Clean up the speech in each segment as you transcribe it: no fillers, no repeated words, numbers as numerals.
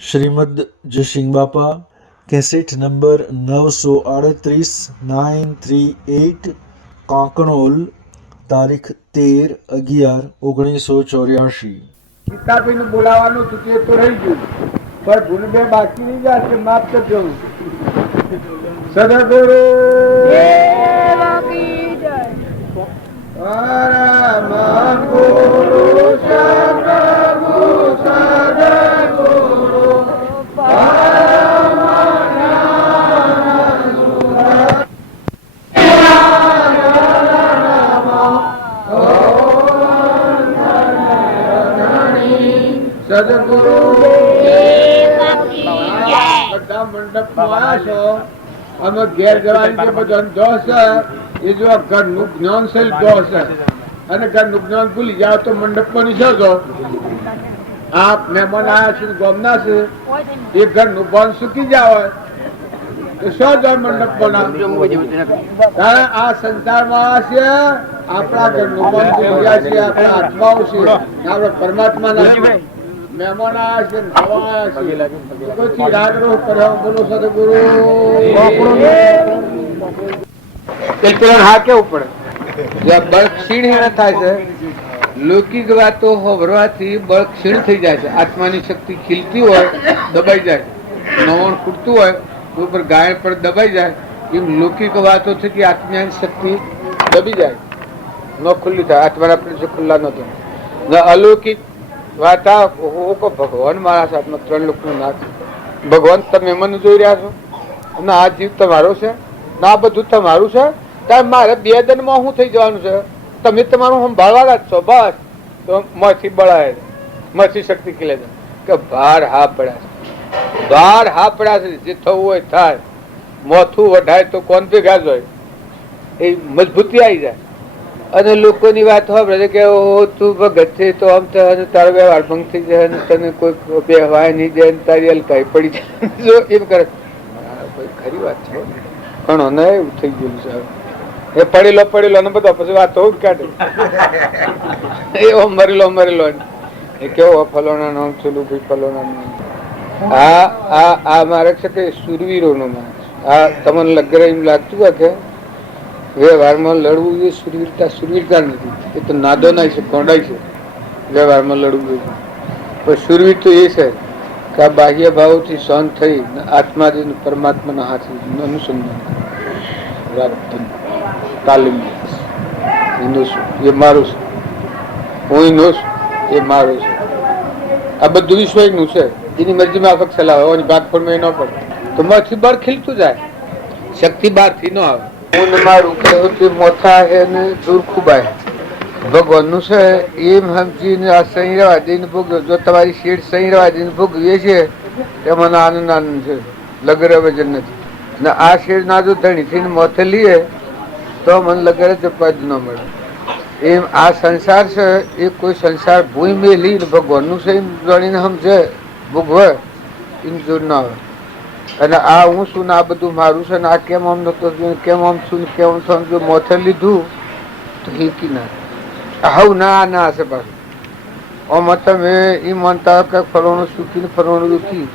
શ્રીમદ જયસિંહ બાપા cassette number 938 Kankanol તારીખ 13/11/1984। સીતાભાઈને બોલાવવાનું હતું તે તો રહી ગયું, પણ ભૂલ બે બાકી નહીં જાય કે માફ કરજો. સદગુરુ પરમ ગુરુ સદગુરુ સદગુરુ પરમ સદગુરુ બધા મંડપમાં આવ્યા છો. અમે ઘેર જવાની જે બધો દોષ છે એ જો ઘરનું જ્ઞાન છે દોષ છે, અને ઘરનું જ્ઞાન ભૂલી જાઓ તો મંડપમાં નીચો. આપ મહેમાન આવ્યા છે ગોમના છે, એ ઘરનું ભાન સુકી જાવ તો શું જાય મંડપમાં? કારણ આ સંસારમાં છે આપણા ઘરનું ભાન ભૂલી જાય છે, આપણા આત્માઓ છે, આપણા પરમાત્મા ના મહેમાન આવ્યા છે, નવા આવ્યા છે, કોઈથી રાગ રોહ કર્યો. બોલો સદગુરુ. હા કેવું પડે બળ ક્ષીણ થાય છે. લૌકિક વાતો હોભરવાથી બળ ક્ષીણ થઈ જાય છે. આત્માની શક્તિ ખીલતી હોય દબાઈ જાય, નવણ ખૂટતું હોય તો ઉપર ગાય પર દબાઈ જાય. એમ લૌકિક વાતો થકી આત્માની શક્તિ દબી જાય, ન ખુલ્લી થાય. આત્માના આપણે ખુલ્લા ન થાય. અલૌકિક વાતા ભગવાન મારા સાથમાં 3 લોકનું નાથ. ભગવાન તમે મને જોઈ રહ્યા છો અને આ જીવ તમારો છે ને આ બધું તમારું છે. ત્યારે મારે 2 દનમાં શું થઈ જવાનું છે? તમે તમારું સંભાળવાના જ છો. બસ તો માંથી બળાય, માંથી શક્તિ ખીલે છે કે ભાર હા પડ્યા છે, ભાર હા પડ્યા છે. જે થવું હોય થાય. મોથું વઢાય તો કોણ ભેગા જ હોય, એ મજબૂતી આવી જાય. અને લોકોની વાત સાંભળે કે તું ભગત છે તો આમ તારો વ્યવહાર ભંગ થઈ જાય, તને કોઈ બેહવાય નહીં જાય, તારી હલકાઈ પડી જાય. જો એમ કરે ખરી વાત છે, ઘણો ને એવું થઈ ગયેલું છે. એ પડેલો ને બધો પછી વાતો કાઢે. એવો મરેલો એ કેવો ફલોના નામ છેલું ભાઈ ફલોના નામ. આ મારે છે કે સુરવીરો નો માણસ. આ તમને લગરે એમ લાગતું હોય કે વ્યવહારમાં લડવું એ સુરવીરતા નથી. એ તો નાદોનાય છે, ગોંડાય છે. વ્યવહારમાં લડવું પણ સુરવીર તો એ છે કે આ બાહ્ય ભાવોથી શાંત થઈ આત્માથી પરમાત્માના હાથે અનુસંધાન તાલીમ. એ મારું છે, હું નો છું, એ મારું છે. આ બધું વિશ્વનું છે. એની મરજીમાં આફક ચલાવે, એની ભાગફળમાં ન પડે તો માંથી બહાર ખીલતું જાય. શક્તિ બહારથી ન આવે. ભગવાન નું છે એમ સમજીને આ સહી રવા દઈને ભોગવ્યો. જો તમારી શેડ સહી રવા દઈને ભોગવીએ છે એમાં આનંદ છે, લગરે વજન નથી. ને આ શેડ ના જો ધણી થઈને મોથે લઈએ તો મને લગરે પદ ન મળે. એમ આ સંસાર છે એ કોઈ સંસાર ભૂઈ મેલી ભગવાન નું છે એમ ગણીને સમજે ભોગવે એમ જોર ના આવે. અને આ હું છું ને આ બધું મારું છે ને આ કેમ આમ નતો, કેમ આમ છું ને કેમ જો મોથે લીધું તો હીકી ના હવ ના ના હશે પાછું. આમાં તમે એ માનતા કે ફરવાનું સુખી ને ફરવાનું દુઃખી.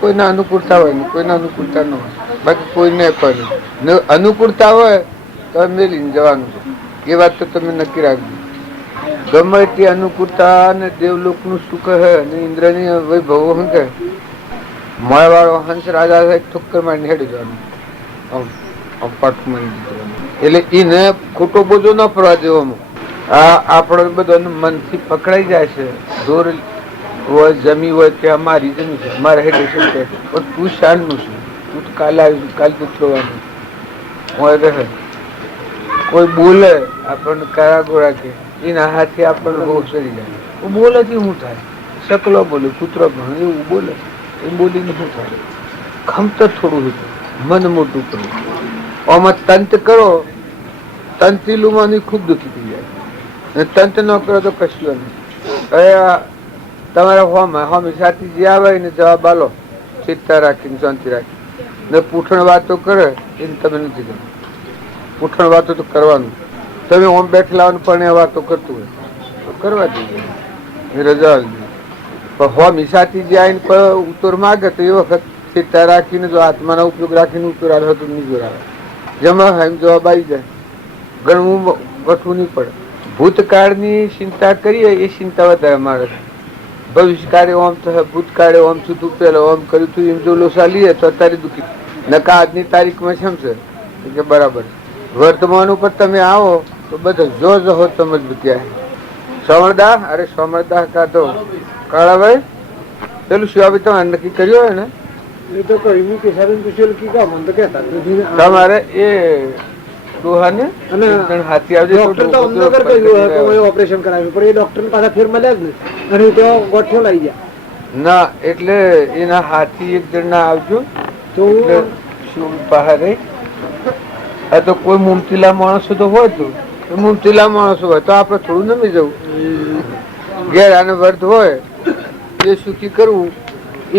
કોઈના અનુકૂળતા હોય ને કોઈના અનુકૂળતા ન હોય. બાકી કોઈને કોઈ અનુકૂળતા હોય તો મેલીને જવાનું છે. એ વાત તો તમે નક્કી રાખજો. ગમે તે અનુકૂળતા અને દેવલોકનું સુખ હે ને ઇન્દ્રની વૈભવો શું કે મળવાળો હંસ રાજા એક ઠુક્કર મારીને હેડી જવાનું, એટલે એને ખોટો બોજો ન પડવા દેવામાં. આ આપણો બધો મનથી પકડાઈ જાય છે. દોર હોય જમી હોય કે અમારી જમી છે, અમારે હેડી છે પણ તું શાનનું છે, તું કાલે આવીશું, કાલે જવાનું હોય રહે. કોઈ બોલે આપણને કાળા ગોળા કે એના હાથે આપણને બહુ સરી જાય. બોલેથી શું થાય? શકલો બોલે, કૂતરો ભણે એવું બોલે, એ બોલીને શું થાય? ખમત થોડું હતું, મન મોટું કરવું. આમાં તંત કરો, તંતીલુમાં ખૂબ દુઃખી થઈ જાય. તંત ન કરો તો કશું નહીં. હવે તમારા હોમી સાથી જે આવે ને જવાબ આલો ચિત્તા રાખીને શાંતિ રાખી ને પૂઠણ વાતો કરે એને તમે નથી ગમતું. પૂઠણ વાતો તો કરવાનું. તમે ઓમ બેઠેલા પણ એ વાતો કરતું હોય તો કરવા દઈએ, રજા પણ હો મિસાથી જે આવીને ઉત્તર માગે તો એ વખત ચિત્તા રાખીને જો આત્માનો ઉપયોગ રાખીને ઉત્તર આવે તો નહીં જોર આવે. જેમાં એમ જવાબ આવી જાય, ગણવું ગઠવું નહીં પડે. ભૂતકાળની ચિંતા કરીએ એ ચિંતા વધારે મારે. ભવિષ્યકાળે ઓમ થશે, ભૂતકાળે ઓમ છું તું પેલો ઓમ કર્યું તું એમ જો લોસા લઈએ તો અત્યારે દુઃખી. નકા આજની તારીખમાં શું છે કે બરાબર વર્તમાન ઉપર તમે આવો તો બધા જો હો તમે જ ક્યાં સોમરદાસ. અરે સોમરદાસ કાઢો કાળાભાઈ પેલું શિવાભાઈ તમારે નક્કી કર્યું હોય ને એ તો કહ્યું કે સારું પૂછેલું કે કામ તો કહેતા તમારે એ ડોહાને અને હાથી આવજે ડોક્ટર તો અમદાવાદ કહ્યું કે ઓપરેશન કરાવ્યું પણ એ ડોક્ટર પાછા ફેર મળ્યા જ નહીં અને તો ગોઠવો લઈ ગયા ના. એટલે એના હાથી એક જણ ના આવજો તો શું બહાર આ તો કોઈ મુમતીલા માણસો તો હોય તો મુમતીલા માણસો હોય તો આપડે થોડું નમી જવું. ઘેર આને વર્ધ હોય એ સુખી કરવું.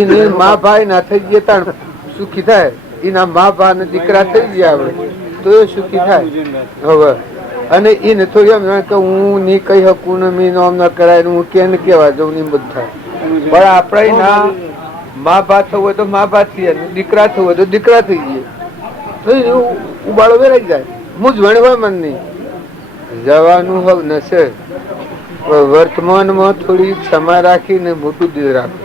એને મા ભાઈ ના થઈ ગયા તાણ સુખી થાય. એના મા ભા ને દીકરા થઈ ગયા આપડે તો એ સુખી થાય. હવે અને એને તો એમ કે હું નહીં કહી શકું ને મેં નામ ના કરાય હું કેને કેવા જવું નહીં બધું થાય. પણ આપડે ના મા ભા થવું હોય તો મા ભા થઈએ, દીકરા થવું હોય તો દીકરા થઈ ગયા તો એવું ઉબાળો વેરાઈ જાય. મૂંઝવણ હોય મન ની જવાનું હવે નશે. વર્તમાનમાં થોડી ક્ષમા રાખીને મોટું દિલ રાખવું.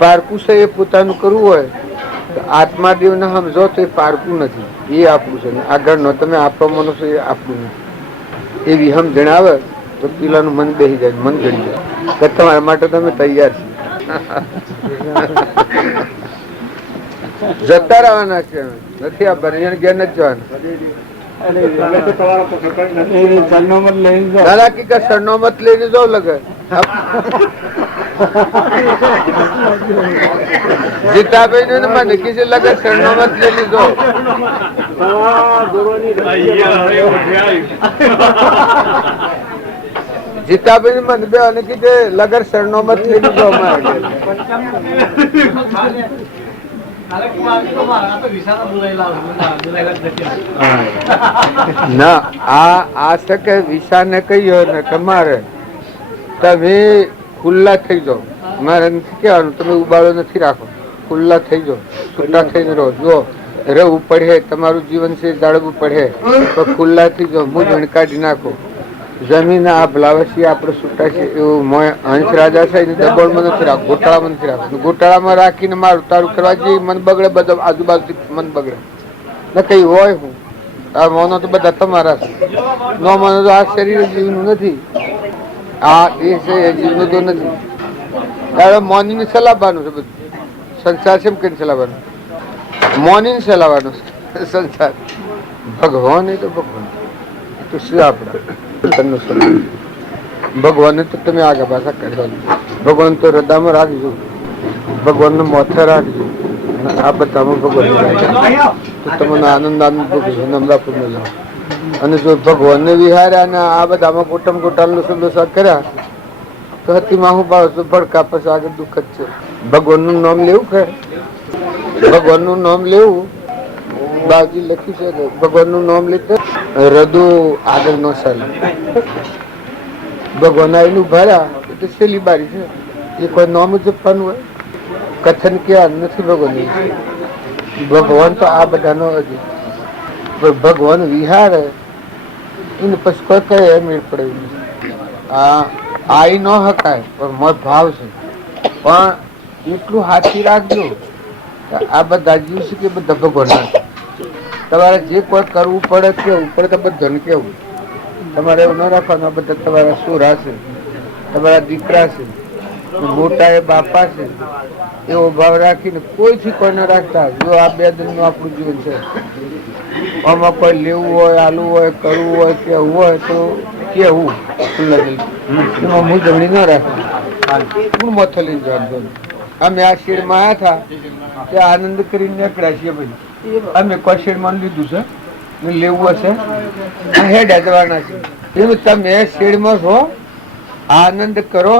પારકું છે એ પોતાનું કરવું હોય તો આત્માદેવ ને સમજો તો એ પારકું નથી, એ આપણું છે. આગળ નો તમે આપવા માનો છો એ આપણું નથી. એવી સમજણ આવે તો પેલાનું મન બેસી જાય, મન ગળી જાય કે તમારા માટે તમે તૈયાર છે. જતા રહેવાના છે, નથી આપવાના, ઘેર નથી જવાના. દાદા કી સરનોમત લઈને જાઓ લગે જીતાભાઈ ને મને કિસી લગે સરનોમત લઈ લીધો. જીતાભાઈ ને મને બે અને કીધે લગર સરનોમત લઈ લીધો. ના આ છે કે વિશા ને કહ્યો ને તમારે તમે ખુલ્લા થઈ જાઓ. મારે નથી કહેવાનું તમે ઉબાળો નથી રાખો, ખુલ્લા થઈ જાઓ, છૂટા થઈને રહો. જો રહેવું પડે તમારું જીવન છે જાળવવું પડે તો ખુલ્લા થઈ જાઓ, મૂંઝવણ કાઢી નાખો. જમીન આ ભલાવસી આપણે છૂટા છે એવું હંસ રાજા છે એને દબાણમાં નથી રાખો, ગોટાળામાં નથી રાખો. ગોટાળામાં રાખીને મારું તારું કરવા જઈએ મન બગડે, બધા આજુબાજુ મન બગડે. ને કઈ હોય હું આ મોનો તો બધા તમારા છે. નો માનો તો આ શરીર જીવનું નથી, આ એ છે એ જીવનું તો નથી. ત્યારે મોનીને ચલાવવાનું છે બધું સંસાર. છે કઈ ચલાવવાનું? મોનીને ચલાવવાનું છે સંસાર. ભગવાન એ તો ભગવાન તો શું આપડા ભગવાન તો તમે આગળ પાછા કાઢવાનું. ભગવાન તો હૃદયમાં રાખજો, ભગવાન મોથે રાખજો. આ બધામાં ભગવાન તો તમને આનંદ ભોગવજો, અમદાપુર માં જાઓ. અને જો ભગવાન ને વિહાર્યા ને આ બધામાં કુટુંબ કુટાલ સંદેશા કર્યા તો હતીમાં હું ભાવ છું ભડકા પછી આગળ દુઃખ જ છે. ભગવાન નું નામ લેવું કે ભગવાન નું નામ લેવું બાવજી લખ્યું છે કે ભગવાન નું નામ લેતે હૃદય આગળ ન ચાલે. ભગવાન આવીને ભર્યા એટલે છેલ્લી બારી છે. એ કોઈ નામ જપવાનું હોય કથન ક્યાં નથી ભગવાન. ભગવાન તો આ બધાનો હજી ભગવાન વિહારે એને પછી કોઈ કઈ મેળ પડે આ આઈ ન હકાય પણ મત ભાવ છે. પણ એટલું હાથી રાખજો આ બધા જીવ છે કે બધા ભગવાન. તમારે જે કોઈ કરવું પડે કેવું પડે તો બધાને કેવું. તમારે એવું ન રાખવાનું આ બધા તમારા સોરા છે, તમારા દીકરા છે, મોટા એ બાપા છે. એવો ભાવ રાખીને કોઈથી કોઈ ના રાખતા. જો આ બે દિનનું આપણું જીવન છે, આમાં કોઈ લેવું હોય, આલું હોય, કરવું હોય, કેવું હોય તો કેવું ખુલ્લા દિલ. એમાં મૂંઝવણી ન રાખવી. હું મોથો લઈને જવાનું. અમે આ શેડમાં આવ્યા હતા ત્યાં આનંદ કરીને નીકળ્યા છીએ ભાઈ. અમે કોઈ શેડમાં લીધું છે લેવું હશે હેડ જવાના છે. એવું તમે શેડમાં છો, આનંદ કરો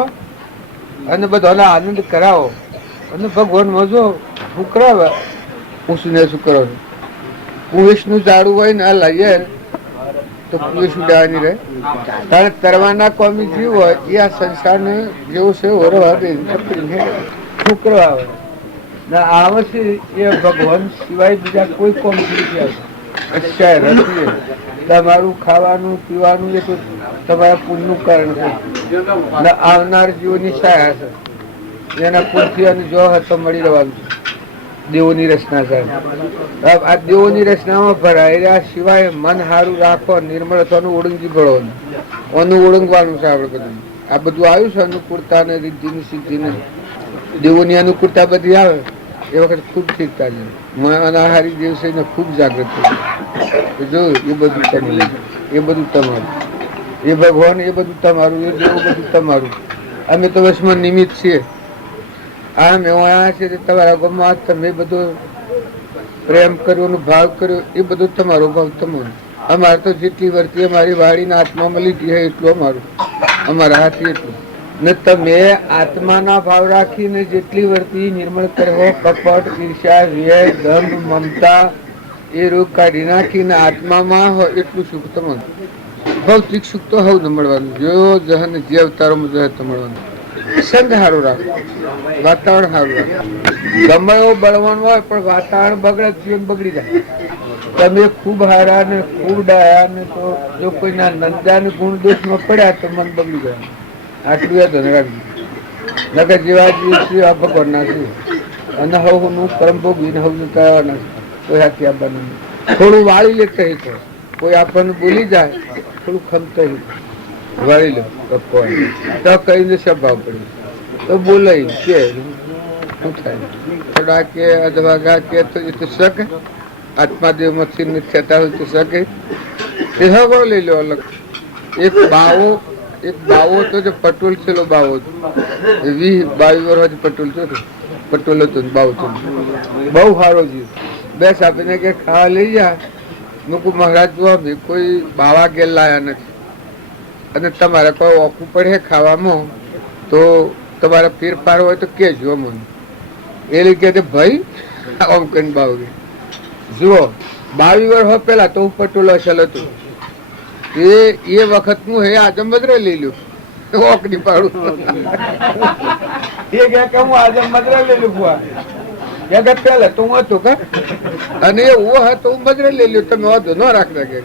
અને બધાને આનંદ કરાવો. અને ભગવાન મજો હું કરાવે હું શું ને શું કરો. હું વિષ્ણુ ઝાડું હોય ને આ લઈએ તો પીએસ ઉડાવવાની રહે. કારણ તરવાના કોમી જીવ હોય એ આ સંસારને જેવું છે ઓરવા દે છોકરો આવે ના આવે છે એ ભગવાન સિવાય બીજા કોઈ કોમ નથી આવતું. તમારું ખાવાનું પીવાનું એ તો તમારા પુણ્યનું કારણ છે. આવનાર જીવોની સહાય છે એના પુણ્યથી અને જો હતો મળી રહેવાનું છે. દેવોની રચના સાહેબ આ દેવોની રચનામાં ભરાયેલા સિવાય મન સારું રાખો, નિર્મળ થવાનું, ઓળંગી ભળવાનું, ઓનું ઓળંગવાનું છે. આપણે બધું આ બધું આવ્યું છે અનુકૂળતા ને રીતિની સિદ્ધિને દેવોની અનુકૂળતા બધી આવે એ વખત ખૂબ ઠીકતા છે. અનાહારી દિવસે ખૂબ જાગૃત જો એ બધું તમારું, એ બધું તમારું, એ ભગવાન એ બધું તમારું, એ દેવું બધું તમારું. અમે તો વશમાં નિમિત્ત છીએ. આ મેં આવ્યા છે તમારા ગામમાં તમે બધો પ્રેમ કર્યો, ભાવ કર્યો, એ બધો તમારો ભાવ તમારો. અમારે તો જેટલી વર્તી અમારી વાડીના આત્મામાં લીધી છે એટલું અમારું, અમારા હાથી એટલું ને. તમે આત્માના ભાવ રાખીને જેટલી વર્તી નિર્મળ કરો, કપટ, ઈર્ષ્યા, વ્યય, દંભ, મમતા એ રોગ કાઢી નાખીને આત્મામાં હોય એટલું સુખ તમારું. ભૌતિક સુખ તો હવ ન મળવાનું, જો જહન જે અવતારોમાં જહે તો મળવાનું. સંગ સારું રાખો, વાતાવરણ સારું રાખો. ગમે એવો બળવાન હોય પણ વાતાવરણ બગડે, જીવન બગડી જાય. તમે ખૂબ હારા ને ખૂબ ડાયા ને તો જો કોઈના નંદા ને ગુણ દોષમાં પડ્યા તો મન બગડી જાય. આટલું યાદ રાખજો. નગર જેવા જીવ આ ભગવાન ના છે અને હવ નું પરમ ભોગવી ને હવ કરવાના છે. કોઈ હાથી આપવાનું થોડું વાળી લેતા તો કોઈ આપણને બોલી જાય થોડું ખમતા વાળી લો તો કહીને સ્વભાવ પડે તો બોલાય કે શું થાય થોડા કે અધવાગા કે તો એ તો શકે આત્માદેવ માંથી થતા હોય તો શકે એ સ્વભાવ લઈ લો અલગ. એક બાવો તો જો પટોલ છેલ્લો બાવો 22 વર્ષ પટોલ છો પટોલ હતો બાવો છો બહુ સારો જીવ. બેસ આપીને કે ખાવા લઈ જા મૂકું મહારાજ જો કોઈ બાવા ગેલ લાયા નથી અને તમારે કોઈ ઓખું પડે ખાવામાં તો તમારે ફેરફાર હોય તો કેજો મને. એ લીધે કે ભાઈ આમ કઈ બાવ જુઓ 22 વર્ષ પેલા તો હું પટોલો અસલ હતું એ વખત નું હે આદમ બદરે લઈ લ્યો ઓકડી પાડું એ કે હું આદમ બદરે લઈ લું પેલા તો હું હતું કે અને એ હું હતો હું બદરે લઈ લ્યો તમે વાંધો ન રાખતા કે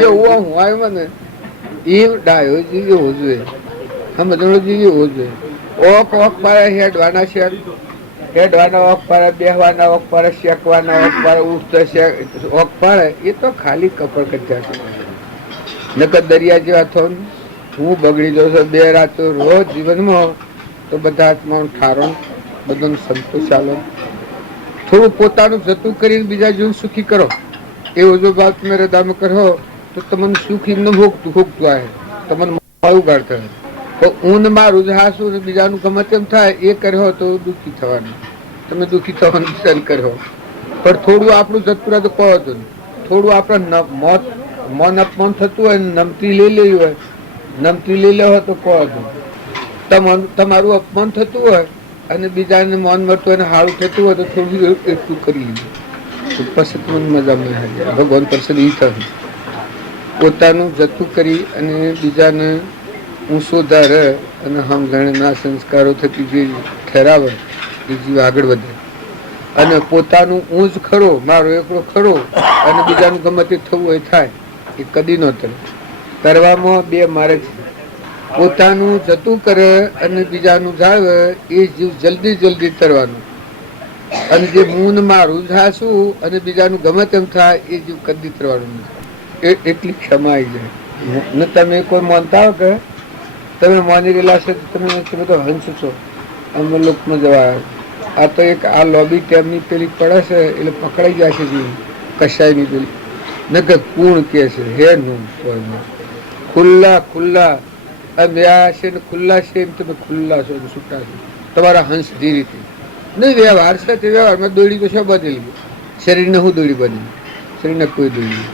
એ હું આવ્યો મને એ ડાયો જીવ એવો જોઈએ સમજણો જીવ એવો જોઈએ. ઓક પાડે હેડવાના શેક હેડવાના ઓક પાડે બેહવાના ઓક પાડે શેકવાના ઓક પાડે ઉઠતો ઓક પાડે એ તો ખાલી કપડ કચ્યા છે. નકર દરિયા જેવા થયું હું બગડી જાઉં છું 2 રાતો રોજ જીવનમાં તો બધા આત્માનું ઠારો બધાનો સંતોષ ચાલો. થોડું પોતાનું જતું કરીને બીજા જેવું સુખી કરો એવો જો ભાવ તમે હૃદયમાં કરો તો તમને સુખ એમને ભોગતું આવે તમને ઉગાડ થાય. તો ઊન મારું જ હાસું બીજાનું ગમે તેમ થાય એ કર્યો તો દુઃખી થવાનું, તમે દુઃખી થવાનું સહન કર્યો. પણ થોડું આપણું જતું રહે તો કહો તો થોડું આપણે મન અપમાન થતું હોય નમતી લઈ લેવી હોય નમતી લઈ લેવો તો કહો તો તમારું અપમાન થતું હોય અને બીજાને મન મળતું હોય સારું થતું હોય તો થોડું એટલું કરી લીધું પછી તમને મજા મળે. ભગવાન પ્રસન્ન એ થયું પોતાનું જતું કરી અને બીજાને ઊંચો ધારે અને સમજણના સંસ્કારો થકી જે ઠેરાવે એ જીવ આગળ વધે અને પોતાનું ઊંચ ખરો મારો એકલો ખરો અને બીજાનું ગમે તે થવું હોય થાય એ કદી ન તરે. કરવામાં 2 મારે છે. પોતાનું જતું કરે અને બીજાનું જાળવે એ જીવ જલ્દી તરવાનું અને જે મૂન મારું જાશું અને બીજાનું ગમે તેમ થાય એ જીવ કદી તરવાનું એટલી ક્ષમા આવી જાય. ને તમે કોઈ માનતા હો કે તમે માની રહેલા છે તમે બધો હંસ છો અમે લોકમાં જવા આ તો એક આ લોબી ટેમની પેલી પડે છે એટલે પકડાઈ જાય છે જીવ કશાયની પેલી નકર કુણ કે છે હે નું ખુલ્લા અમ્યા છે ને ખુલ્લા છે એમ તમે ખુલ્લા છો છૂટા છો તમારા હંસ જે રીતે નહીં વ્યવહાર છે તે વ્યવહારમાં દોડી તો છે બદલી ગયું શરીરને હું દોડી બની શરીરને કોઈ દોડી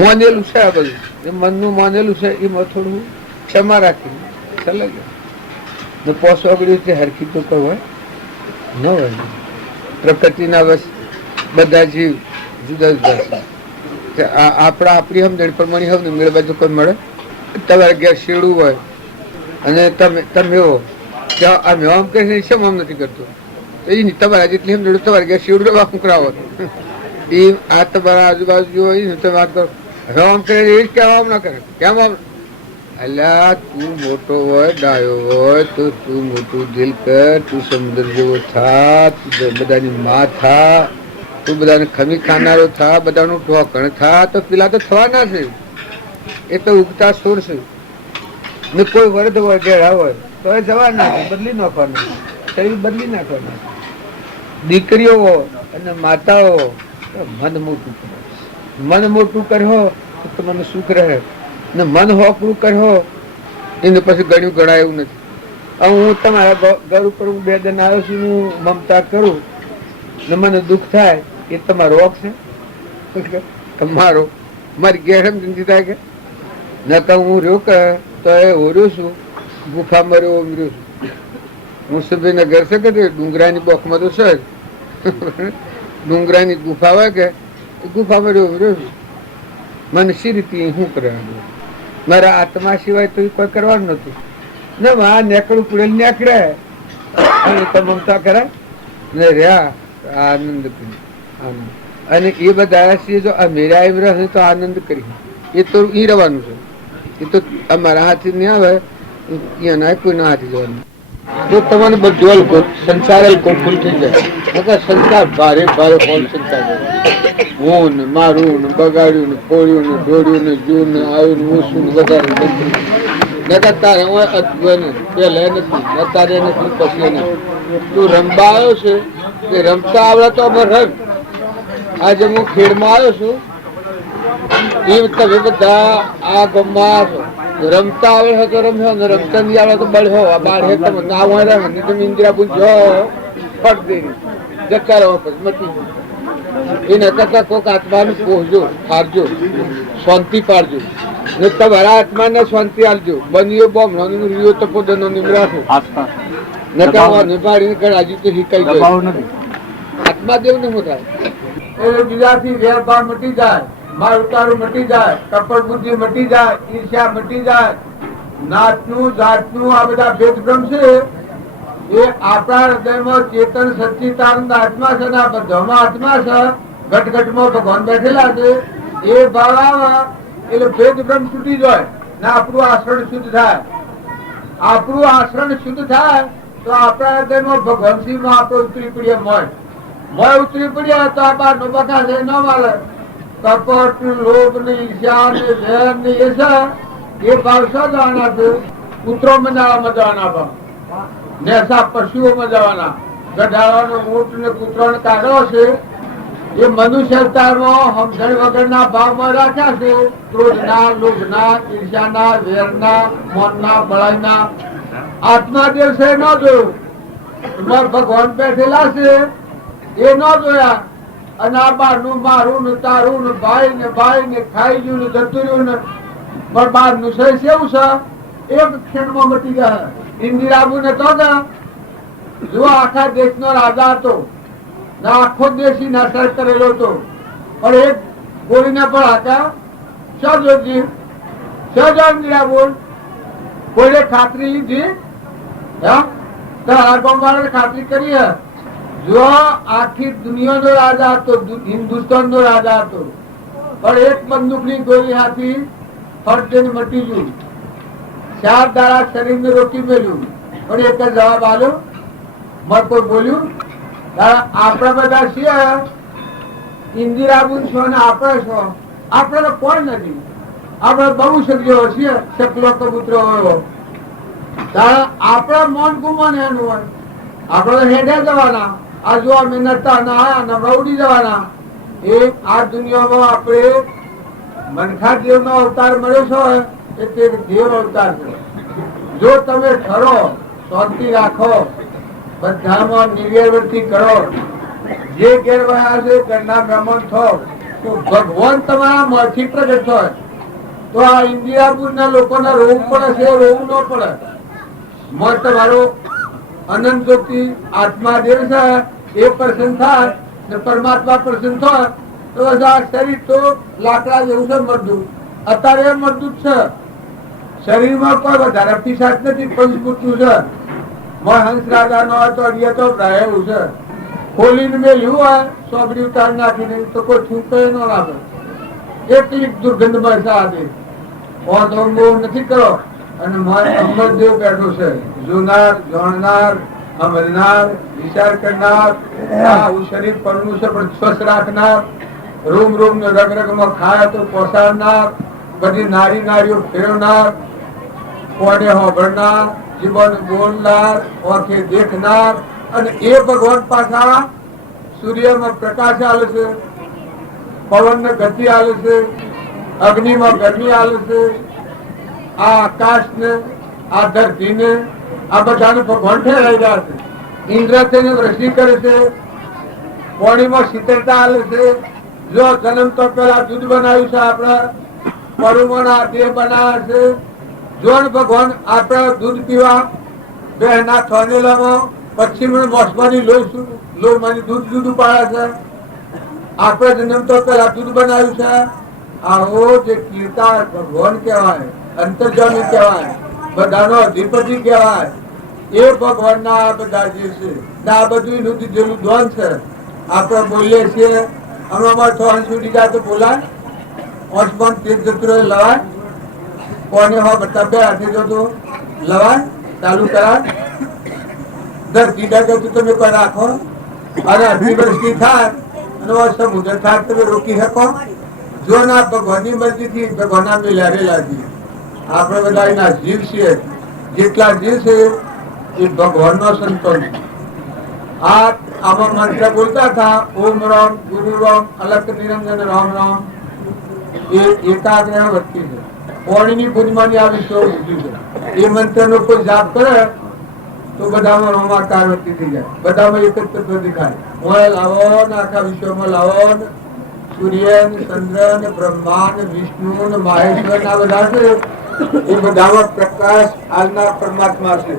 માનેલું છે આ બધું એ મનનું માનેલું છે એમાં થોડું ક્ષમા રાખી ચાલે ને પોસ ઓગળી છે હરખી તો કોઈ હોય ન હોય પ્રકૃતિના બસ બધા જીવ જુદા જુદા છે આપણી સમજણ પ્રમાણે હવે મેળ બાજુ કોઈ મળે. તમારે ઘેર શેડું હોય અને તમે એવો આમ આમ કહે શેમ આમ નથી કરતો એ તમારા જેટલી સમજણ તમારે ઘેર શેડું રવા કરાવો એ આ તમારા આજુબાજુ હોય ને તમે વાત કરો હવે આમ કરે એ જ કેમ આમ ના કરે કેમ આમ અલ્યા તું મોટો હોય ડાયો હોય તો તું મોટું દિલ કર તું સમુદ્ર જેવો થા તું બધાની માં થા તું બધાને ખમી ખાનારો થા બધાનું ઢોકણ થા તો પેલા તો થવાના છે એ તો ઉગતા સોર છે ને કોઈ વર્ધ હોય ઘેરા હોય તો એ જવાના છે બદલી નાખવાનું શરીર બદલી નાખવાનું. દીકરીઓ અને માતાઓ મન મોટું કરે મન મોટું કર્યો તો તમને સુખ રહે ને મન હોકરું કર્યો એને પછી ગણ્યું ગણાય એવું નથી. હવે હું તમારા ઘર ઉપર હું 2 જણ આવ્યો છું હું મમતા કરું ને મને દુઃખ થાય એ તમારો હક છે તમારો મારી ગેરમ જિંદગી થાય કે ન તો હું રહ્યો કે તો એ હોર્યો છું ગુફામાં રહ્યો રહ્યો છું હું સભ્યના ઘર છે કે ડુંગરાની બોખમાં તો છે ડુંગરાની ગુફા હોય કે ગુફામાં રહ્યો રહ્યો છું મને સી રીતે શું કરવાનું મારા આત્મા સિવાય તો કોઈ કરવાનું નતું ને આ નેકડું પડેલ નેકડે અને મમતા કરે ને રહ્યા આનંદ આનંદ અને એ બધા જો મેરા એમ રહે તો આનંદ કરી એ તો ઈ રહેવાનું છે એ તો અમારા હાથી નહીં આવે એના કોઈના હાથી જવાનું તો તમને બધું હલકો સંસાર હલકો ફૂલ થઈ જાય સંસાર ભારે ભારે ફોલ સંસાર હું ને મારું ને બગાડ્યું ને ફોડ્યું ને ઢોળ્યું ને જૂન ને આવ્યું ને ઓછું ને વધારે તારે પેલા નથી તારે નથી પછી નથી તું રમવા આવ્યો છે એ રમતા આવડે તો અમે રમ આજે હું ખેડમાં આવ્યો છું એ તમે બધા આ ગામમાં રમતા આવડે તો રમ્યો ને રમતા નહીં આવડે તો બળ્યો આ બાર હે તમે ના હોય ને તમે ઇન્દિરા પૂછ જો ફટ દઈ જતા રહો પછી મટી એને કરતા કોઈક આત્માને પહોંચજો હારજો શાંતિ પાડજો ને તમારા આત્માને શાંતિ આપજો બન્યો બોમ રીયો તપોદનો નિમરાશો નકાવા નિભાડીને કરાજી તો શીખાઈ ગયો આત્મા દેવ ને શું થાય એ બીજાથી વેરભાવ મટી જાય માર ઉતારું મટી જાય કપડ બુદ્ધિ મટી જાય ઈર્ષ્યા મટી જાય નાતનું જાતનું આ બધા ભેદભ્રમ છે એ આપણા હૃદયમાં ચેતન સચ્ચિદાનંદ આત્મા છે ને આ બધામાં આત્મા છે ઘટઘટમાં ભગવાન બેઠેલા છે એ ભાવ આવે એટલે ભેદભ્રમ છૂટી જાય ને આપણું આચરણ શુદ્ધ થાય આપણું આચરણ શુદ્ધ થાય તો આપણા હૃદયમાં ભગવાન શ્રી માં આપણે ઉતરી પડીએ મોય ઉતરી પડ્યા તો આ બાર નો બકા છે ન મળે કપટ લોભ ને ઈર્ષ્યા ને વેર ને એ છે એ ભાવ શો જવાના છે કૂતરો મજાવાના જવાના નેસા પશુઓ મજાવાના ગઢાળાનો ઊંટ ને કૂતરો ને કાઢો છે એ મનુષ્ય અવતારમાં સમજણ વગરના ભાવમાં રાખ્યા છે ક્રોધના લોભના ઈર્ષ્યાના વેરના મોનના બળાઈના આત્મા જે છે ન જોયું ભગવાન બેઠેલા છે એ ન જોયા અને આ બારનું મારું ને તારું ને ભાઈ ને ખાઈ ગયું ને જતું રહ્યું ને પણ બાર નું છે એવું છે એક ક્ષણમાં મટી ગયા. ઇન્દિરાબુ ને તો જો આખા દેશ નો રાજા હતો ને આખો દેશ નાસર કરેલો હતો પણ એક ગોળીને પણ હતા સજોજી સજો ઇન્દિરાબુ કોઈને ખાતરી લીધી ખાતરી કરી જો આખી દુનિયાનો રાજા હતો હિન્દુસ્તાન નો રાજા હતો પણ એક બંદૂક ની ગોળી હાથી ફરતે મટી ગયું 4 દાડા શરીર ને રોકી મેળ્યું પણ એક જ જવાબ આવ્યો મત કોઈ બોલ્યું આપણા બધા છીએ ઇન્દિરાબુ છો ને આપણે છો આપણે કોઈ નથી આપણે બહુ શક્યો છીએ શકલો કબૂતરો હોય આપણા મન ગુમાન એનું હોય આપણે હેડે જવાના આ જો અમે નતા ના ઉડી જવાના એ આ દુનિયામાં આપણે મનખા દેવ નો અવતાર મળ્યો છો એ તે દેવ અવતાર છે. જો તમે ખરો શાંતિ રાખો બધામાં નિર્વૃત્તિ કરો જે ગેરવયા છે ઘરના બ્રાહ્મણ થો તો ભગવાન તમારા મોંથી પ્રગટ થાય તો આ ઇન્દિરાપુર ના લોકોના રોગ પડે છે રોગ ન પડે મોં તમારો અનંત જ્યોતિ આત્મા દેવ છે એ પ્રસન્ન થાય ને પરમાત્મા પ્રસન્ન થાય તો આ શરીર તો લાકડા જેવું છે, મજબૂત. અત્યારે એ મજબૂત છે. શરીરમાં કોઈ વધારે પિશાચ નથી, પંચભૂતનું છે. હંસ રાજા નો હતો તો એવું છે. ખોલીને મેલ્યું હોય સોબડી ઉતાર નાખીને તો કોઈ છૂટે ન લાગે. એટલી દુર્ગંધમય છે આદિ. નથી કરો. અને અમરદેવ બેઠો છે, જોનાર, જાણનાર, અમલનાર, વિચાર કરનાર. આવું શરીર પરનું છે પણ સ્વસ્થ રાખનાર, રૂમ રૂમ ને રગ રગમાં ખાય તો પોસાડનાર, બધી નારી નારીઓ ફેરવનાર, કોને હોભળનાર, જીવન બોલનાર, ઓંખે દેખનાર. અને એ ભગવાન પાછા સૂર્યમાં પ્રકાશ આલે છે, પવન ને ગતિ આલે છે, અગ્નિમાં ગરમી આલે છે, આ આકાશ ને, આ ધરતી ને, આ બધાને ભગવાન ઠેરાઈ રહ્યા છે. ઇન્દ્ર તેને વૃષ્ટિ કરે છે, પાણીમાં શીતળતા આલે છે. જો જન્મ તો પેલા દૂધ બનાવ્યું છે, આપણા પરુમણા દેહ બનાવ્યા છે. જો ભગવાન આપણા દૂધ પીવા બેના થોનેલામાં પશ્ચિમ મોસમાની લોહીમાંની દૂધ ઉપાડે છે. આપણે જન્મ તો પેલા દૂધ બનાવ્યું છે. આવો જે કીર્તા ભગવાન કહેવાય, અંતર્જામી કહેવાય, બધાનો અધિપતિ કહેવાય. એ ભગવાન ના બધા જે છે આ બધું જેનું ધ્યાન છે. આપણે બોલીએ છીએ હમણાં થોડા સુધી જાય તો બોલાય, ઓછમાં તેજ જતું લવાય, કોને હો બધા બે હાથે જતો લવાય, ચાલુ કરાય. ધરતી ડગતું તમે કોઈ રાખો અને અતિવૃષ્ટિ થાય અને સમુદ્ર થાય તમે રોકી શકો? જો ના ભગવાનની મરજીથી ભગવાનના મેલારેલા છીએ. આપણે બધા એના જીવ છીએ. જેટલા જીવ છે એ ભગવાનનો સંતોષ. આમાં મંત્ર બોલતા હતા, ઓમ રામ ગુરુ રામ અલક નિરંજન રામ રામ. એ એકાગ્રહ વૃત્તિ છે. પાણીની પૂજમાની આ વિશ્વ ઉઠી છે. એ મંત્ર નો કોઈ જાપ કરે તો બધામાં રોમાકાર વૃત્તિ થઈ જાય, બધામાં એકત્વ દેખાય. હું લાવો ને આખા વિશ્વમાં લાવો ને સૂર્ય ને ચંદ્ર ને બ્રહ્મા ને વિષ્ણુ ને મહેશ્વર ના બધા છે. એ બધામાં પ્રકાશ આજના પરમાત્મા છે.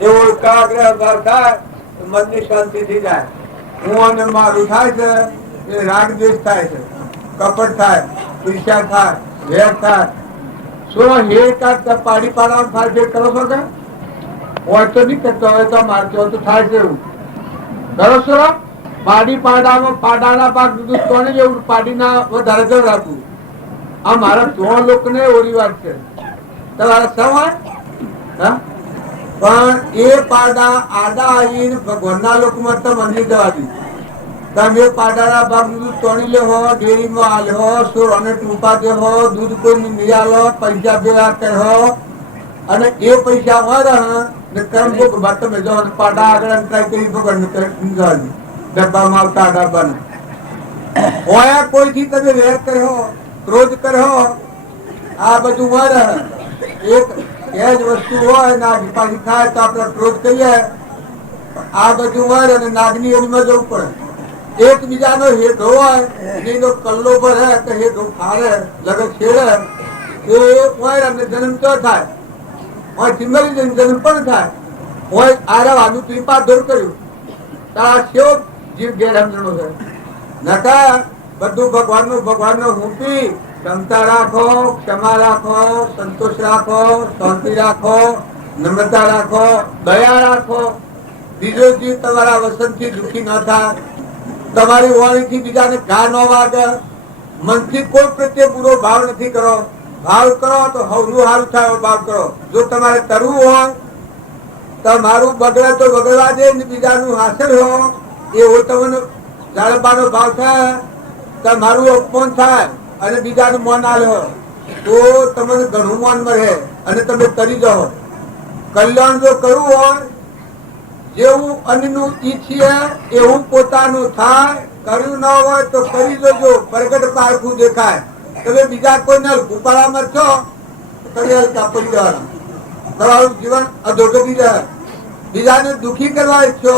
એવો એકાગ્રહ ભાવ થાય તો મનની શાંતિ થઈ જાય. હું અને મારું થાય છે એ રાગ દ્વેષ થાય છે, કપટ થાય, ઈર્ષ્યા થાય, વેર થાય. શું હે પાડી પાડવાનું થાય કરો છો કે હોય તો નહીં કરતો, હોય તો મારતો હોય તો થાય છે એવું કરો છો. પાડી પાડામાં પાડાના ભાગ દીધું કોને જેવું પાડીના વધારે જળ રાખવું. આ મારા 3 લોકોને ઓરી વાત છે. તમારા સવાલ પણ એ પાડા આડા આવીને ભગવાનના લોકમાં તો મંદિર જવા દીધું. તમે પાડાના ભાગ દૂધ તોડી લેવો, ડેરીમાં આલો, સોરાને ટૂંપા દેવો, દૂધ કોઈ નિયાલો, પૈસા ભેગા કહો અને એ પૈસા હોય ને કર્મ તમે જો પાડા આગળ ટ્રાય કરી ભગવાન ડબ્બામાં આવતા ડબ્બાને હોય કોઈથી તમે વેર કર્યો, ક્રોધ કર્યો, આ બધું હોય. એક એ જ વસ્તુ હોય નાગ પાછી થાય તો આપણે ક્રોધ કહીએ. આ બધું હોય અને નાગની એમાં જવું પડે. એકબીજાનો હેઠો હોય એનો કલ્લો ભરે કે હેઠો ફાડે લગે છેડે એ હોય અને જન્મ તો થાય હોય, ચિંગલી જન્મ પણ થાય હોય. આનું ત્રિપા દૂર કર્યું તારા શેવ જીવ ગેરસમજણો છે. નકા બધું ભગવાનનું મૂકી ક્ષમતા રાખો, ક્ષમા રાખો, સંતોષ રાખો, શાંતિ રાખો, નમ્રતા રાખો, દયા રાખો. બીજો જીવ તમારા વસનથી દુઃખી ન થાય, તમારી વાણીથી બીજાને ઘા ન વાગે, મનથી કોઈ પ્રત્યે પૂરો ભાવ નથી કરો. ભાવ કરો તો હવનું સારું થાય ભાવ કરો. જો તમારે કરવું હોય તો મારું બગડે તો બગડવા દે ને બીજાનું હાસિલ હો એવો તમને જાળવવાનો ભાવ થાય તો મારું અપમાન થાય અને બીજાનું મન આલે તો તમને ઘણું મન મળે અને તમે કરી જાઓ. કલ્યાણ જો કરવું હોય જેવું અન્યનું ઈચ્છીએ એવું પોતાનું થાય. કર્યું ન હોય તો કરી જોજો, પ્રગટ પારખું દેખાય. તમે બીજા કોઈને ભૂપાળામાં છો તમે હલકા પડી જવાના, તમારું જીવન અધોગતિ રહે. બીજાને દુઃખી કરવા ઈચ્છો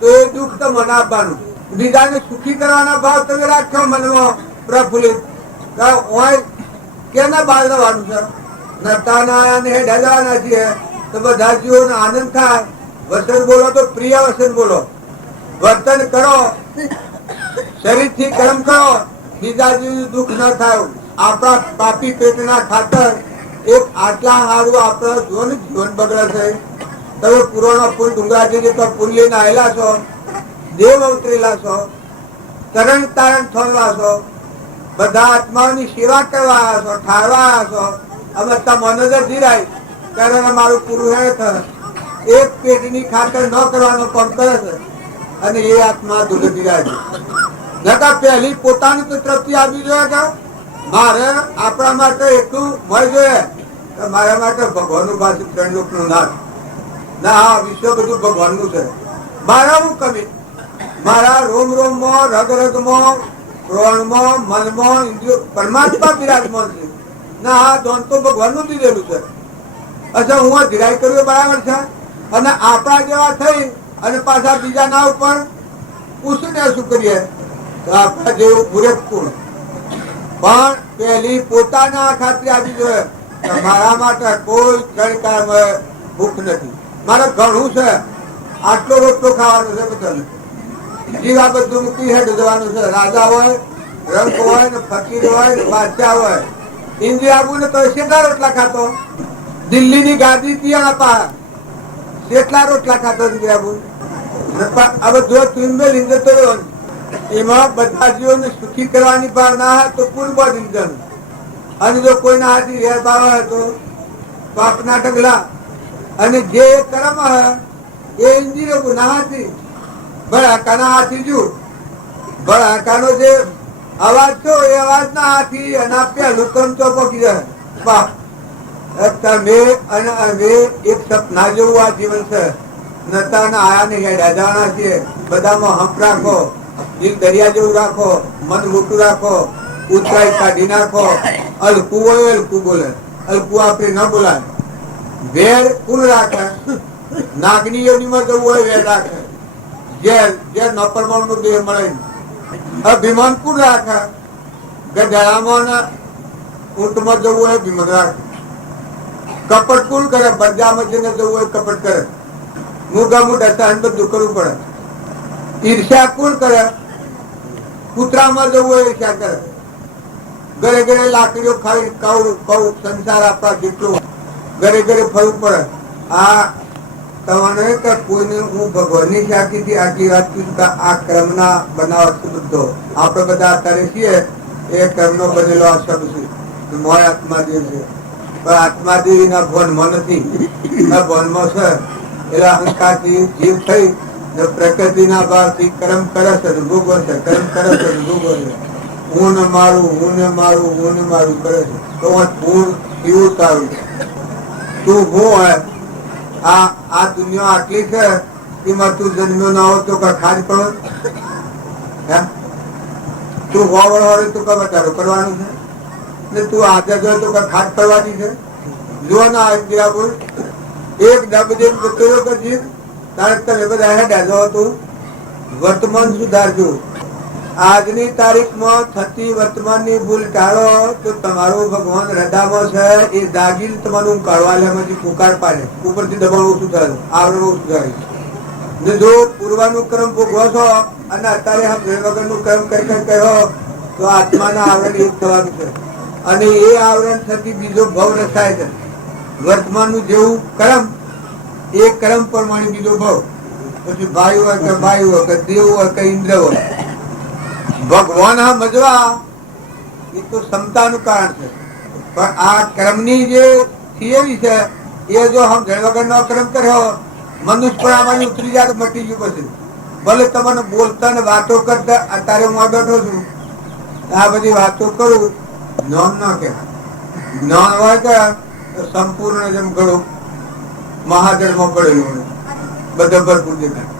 તો એ દુઃખ તો મને આપવાનું. બીજાને સુખી કરવાના ભાવ તમે રાખશો મનમાં પ્રફુલ્લિત હોય. કેના બહાર જવાનું છે? નતાના ને ઢળવાના છીએ તો બધા જીવોનો આનંદ થાય. વસન બોલો તો પ્રિય વસન બોલો, વર્તન કરો, શરીર થી કર્મ કરો બીજા જીવનું દુઃખ ન થાય, આપણા પાપી પેટના ખાતર એક આટલા સારું આપણા જીવન બગડે છે. તમે પુરાણો પુલ ડુંગરાજી તો પુલ લઈને આવેલા છો, દેવ અવતરેલા છો, તરણ તારણ થયેલા છો, બધા આત્માઓની સેવા કરવા આવ્યા છો, ઠારવા આવ્યા છો. અમે મનોદર ધીરાય ત્યારે મારું પૂરું હે એક પેટની ખાતર ન કરવાનો પણ કરે છે અને એ આત્મા દુઃખ ધીરાય છે. નકા પહેલી પોતાની તો તૃપ્તિ આપવી જોઈએ કે મારે આપણા માટે એટલું મળી જોઈએ, મારા માટે ભગવાનનું પાસે ત્રણ લોકનું નાથ ના, હા વિશ્વ બધું ભગવાનનું છે. મારા હું કમી, મારા રોમ રોમમાં, રગ રગમાં, પ્રાણમાં, મનમાં, ઇન્દ્રિયો પરમાત્મા બિરાજમાન છે. ના હા ધોન તો ભગવાનનું દીધેલું છે. અચ્છા હું ધીરાઈ કર્યું બરાબર છે, અને આપણા જેવા થઈ અને પાછા બીજા ના ઉપર પૂછીને શું કરીએ તો આપણા જેવું પૂરેપૂર્ણ. પણ પેલી પોતાના ખાતરી આપી જોઈએ મારા માટે કોઈ ક્ષણકાળ ભૂખ નથી, મારે ઘણું છે, આટલો રોટલો ખાવાનો છે, બધા જીવા બધું મૂકી હેઠ જવાનું છે. રાજા હોય, રંગ હોય ને ફકીર હોય ને બાદશાહ હોય, ઇન્ડિયા આબુ ને તો કેટલા રોટલા ખાતો, દિલ્હી ની ગાદી પા કેટલા રોટલા ખાતો ઇન્ડિયા આબુ. હવે જો તું જતો રહ્યો એમાં બધા જીવોને સુખી કરવાની ભાવના હોય તો કુલ બધ ઇન્જન, અને જો કોઈના હાથી વેર ભાવ હોય તો પાપના ઢગલા, અને જે કર્મ હોય એ ઇન્દ્રિયો ગુના હાથી ભડાકાના હાથી જુ ભડાકાનો જે અવાજ છો એ અવાજ ના હાથી અને પેલું કર્મ ચોપકી જાય પાપ. તમે અને અમે એક સપના જેવું આ જીવન છે. નતા આયા ને રાજાના છીએ, બધામાં હંપ રાખો, દિલ દરિયા જેવું રાખો, મન મોટું રાખો, ઉતરાઈ કાઢી નાખો. અલકું હોય અલકું બોલે, અલકું આપણે ન બોલાય. વેર કુલ રાખે, નાગની યોનીમાં જવું હોય વેર રાખે, ઝેર ઝેર ન પરમાણુ દેહ મળે. અભિમાન કુલ રાખે, ગઢામાં ઊંટમાં જવું હોય અભિમાન રાખે. કપટ કુલ કરે, બજારમાં જઈને જવું હોય કપટ કરે, મૂગા મોટા સહન બધું કરવું પડે. ઈર્ષ્યા કુલ કરે, કૂતરામાં જવું હોય ઈર્ષ્યા કરે, ઘરે ઘરે લાકડીઓ ખાઈ કઉ સંસાર આપવા જેટલું ઘરે ઘરે ફરવું પડે. આ તમને કે કોઈને હું ભગવાનની શાખીથી આટલી વાત કીધું, આ કર્મના બનાવટ બધો આપણે બધા અત્યારે છીએ એ કર્મનો બનેલો આ શબ્દ છે. મોય આત્માદેવ છે, પણ આત્માદેવી ના ભવનમાં નથી, ભવનમાં છે. એટલે અહંકારથી જીવ થઈ પ્રકૃતિના ભાવથી કર્મ કરે છે, ભોગવે છે, કર્મ કરે છે, ભોગવે છે. હું ને મારું, હું ને મારું, હું ને મારું કરે છે. તો હું એવું તારું તું હું હોય આ દુનિયા આટલી છે એમાં તું જન્મ્યો ના હોય તો ખાજ પડો, તું હોવડ હોય તો બચારો કરવાનું છે ને, તું હાજર હોય તો ખાજ પડવાની છે. જો ના આવી બોલ એક ડબ જેમ જતો જીવ તારે તમે બધા હેડા જો તું વર્તમાન સુધારજો. આજની તારીખમાં થતી વર્તમાનની ભૂલ ટાળો તો તમારો ભગવાન હૃદયમાં છે એ દાગીલ તમારું કાઢવા પુકાર પાડે, ઉપરથી દબાણ ઓછું થાય, આવરણ ઓછું થાય. ને જો પૂર્વાનું ક્રમ ભોગવો છો અને અત્યારે વગર નું કર્મ કરી કહ્યો તો આત્માના આવરણ એક થવાનું છે, અને એ આવરણ થકી બીજો ભવ રચાય છે. વર્તમાન નું જેવું કર્મ એ કર્મ પ્રમાણે બીજો ભાવ, પછી ભાઈ હોય કે ભાઈ હોય કે દેવ હોય કે ઇન્દ્ર હોય. ભગવાન સમજવા એ તો ક્ષમતાનું કારણ છે, પણ આ કર્મની જે થિયરી છે એ જો સમજણ વગર નો કર્મ કર્યો મનુષ્ય પણ આમાં ઉતરી જાય તો મટી ગયું. પછી ભલે તમને બોલતા ને વાતો કરતા, અત્યારે હું બેઠો છું આ બધી વાતો કરું, જ્ઞાન ના કહેવાય. જ્ઞાન હોય કે સંપૂર્ણ જેમ ગળું મહાજળમાં પડેલું હોય, બધા ભરપૂર દેખાય.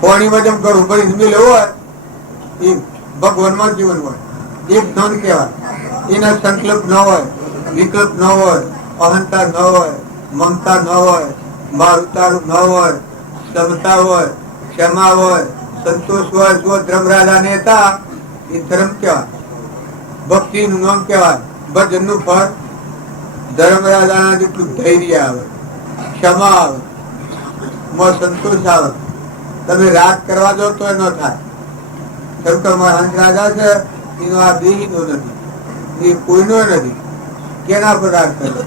પાણીમાં જેમ ગળું ભરી મેળવું હોય એ ભગવાનમાં જીવન હોય, એક ધન કહેવાય. એના સંકલ્પ ન હોય, વિકલ્પ ન હોય, અહંતા ન હોય, મમતા ન હોય, મારુતારું ન હોય, ક્ષમતા હોય, ક્ષમા હોય, સંતોષ હોય. જો ધર્મરાજા ને હતા એ ધર્મ કહેવાય, ભક્તિ નું નામ કહેવાય. ભજન નું ફળ ધર્મરાજા જેટલું ધૈર્ય આવે, ક્ષમા આવે, સંતોષ આવે. તમે રાગ કરવા દો તો ન થાય. રાજા છે એનો આ દેહીનો નથી, એ કોઈનો નથી. કેના પર રાગ કરે?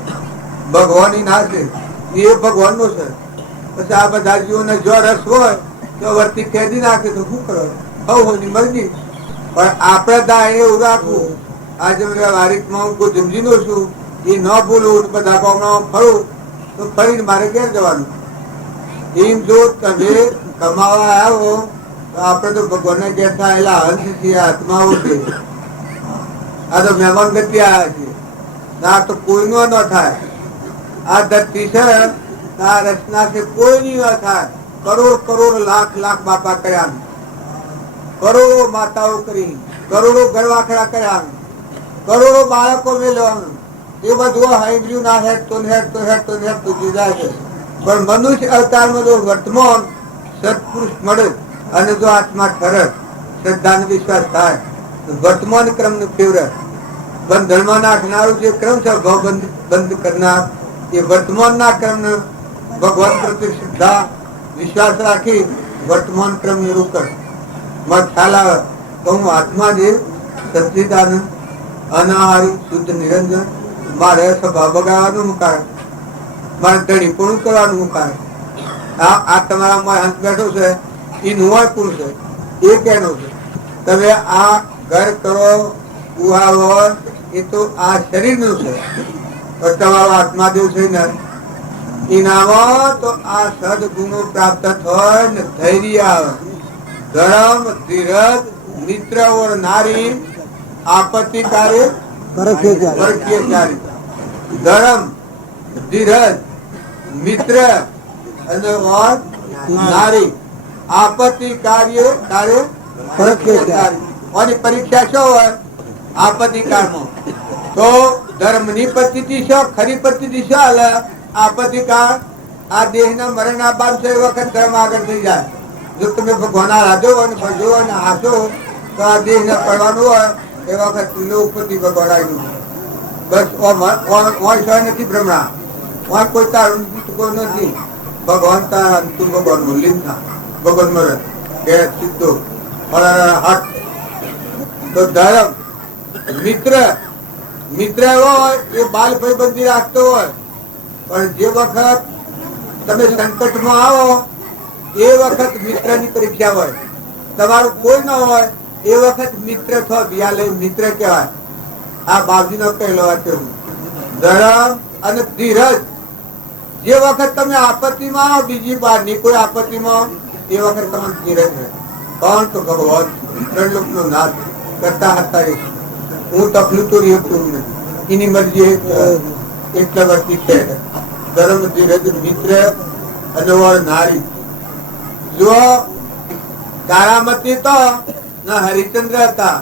ભગવાનની ના છે, એ ભગવાનનો છે. પછી આ બધા જીવોને જો રસ હોય તો વર્તી ખેદી નાખે તો શું કરો? હવની મરજી. પણ આપણે ત્યાં એવું રાખવું, આજે વારીકમાં હું કોઈ જમજીનો છું, એ ન ભૂલું, બધા ગામડામાં ફરું તો ફરીને મારે ઘેર જવાનું. એમ જો તમે કમાવા આવો તો આપણે તો ભગવાનને ઘેર થયેલા હંસ છીએ, આત્માઓ છે. આ તો મહેમાન ગતિ આવ્યા છે. આ તો કોઈનો ન થાય. આ ધરતી છે આ રચના છે, કોઈની ન થાય. કરોડ કરોડ લાખ લાખ બાપા કર્યા, કરોડો માતાઓ કરી, કરોડો ઘરવાખડા કર્યા, કરોડો બાળકો મેળવાનું. એ બધું હાઈબ્યું ના હેડ તો હેડ તો હેડ તો હેડ તો જુદા છે. પણ મનુષ્ય અવતારમાં જો વર્તમાન સત્પુરુષ મળે અને જો આત્મા ઠરે, શ્રદ્ધા ને વિશ્વાસ થાય, વર્તમાન ક્રમ ને ફેવરે. બંધનમાં નાખનારું જે ક્રમ છે ભાવ બંધ કરનાર, એ વર્તમાન ના ક્રમ ને ભગવાન પ્રત્યે શ્રદ્ધા વિશ્વાસ રાખી વર્તમાન ક્રમ ને રોકડ મને ખ્યાલ આવે તો હું આત્મા જે સચ્ચિદાનંદ અનાહારી શુદ્ધ નિરંજન, મારે સ્વભાવ બગાડવાનું હું કારણ, મારે ધણી પૂર્ણ કરવાનું હું કારણ. આ તમારા અંત બેઠો છે એ નુવાય પુરુષ છે, એ કેનો છે. તમે આ ઘર કરો ઉહાવો એ તો આ શરીર નું છે, પણ તમારો આત્માદેવ છે ને એનામાં તો આ સદગુણો પ્રાપ્ત થાય ને ધૈર્ય આવે. ધર્મ ધીરજ મિત્ર ઓર નારી આપત્તિકારી પરખીયકારી. ધર્મ ધીરજ મિત્ર અને ઓર નારી આપત્તિ કાર્ય કાર્ય પરખીયકારી. અને પરીક્ષા શું હોય આપત્તિ કાળમાં? તો ધર્મ ની પદ્ધતિ શું, ખરી પદ્ધતિ શું હાલે? આપત્તિ કાળ આ દેહ ના મરણ ના બાદ છે એ વખત ધર્મ આગળ થઈ જાય. જો તમે ભગવાન રાજો અને ભજો અને હાથો તો આ દેહ ને પડવાનું હોય એ વખત લોકપતિ ભગવાન આવ્યું. બસ નથી ભ્રમણા, કોઈ તારું નથી. ભગવાન તારા તું ભગવાન નું લીન થા, ભગવાન મરદ કે સીધો હાથ. તો ધર્મ મિત્ર, મિત્ર એવો હોય એ બાલ ભાઈબંધી રાખતો હોય, પણ જે વખત તમે સંકટમાં આવો એ વખત મિત્ર ની પરીક્ષા હોય. તમારું કોઈ ન હોય એ વખત મિત્ર થો બિયાલે મિત્ર કહેવાય. આ બાપજી નો પહેલો વાત. ધર્મ અને ધીરજ, જે વખત તમે આપત્તિમાં આવો, બીજી બાર ની કોઈ આપત્તિમાં, એ વખત તમે ધીરજ રહે. પણ તો ભગવાન ત્રણ લોક નો નાથ કરતા હતા. હું તકલીફ તો નથી, એની મરજી એટલા વર્ષથી છે. ધર્મ ધીરજ મિત્ર અને નારી. જો તારામતી તો ના હરિચંદ્ર હતા.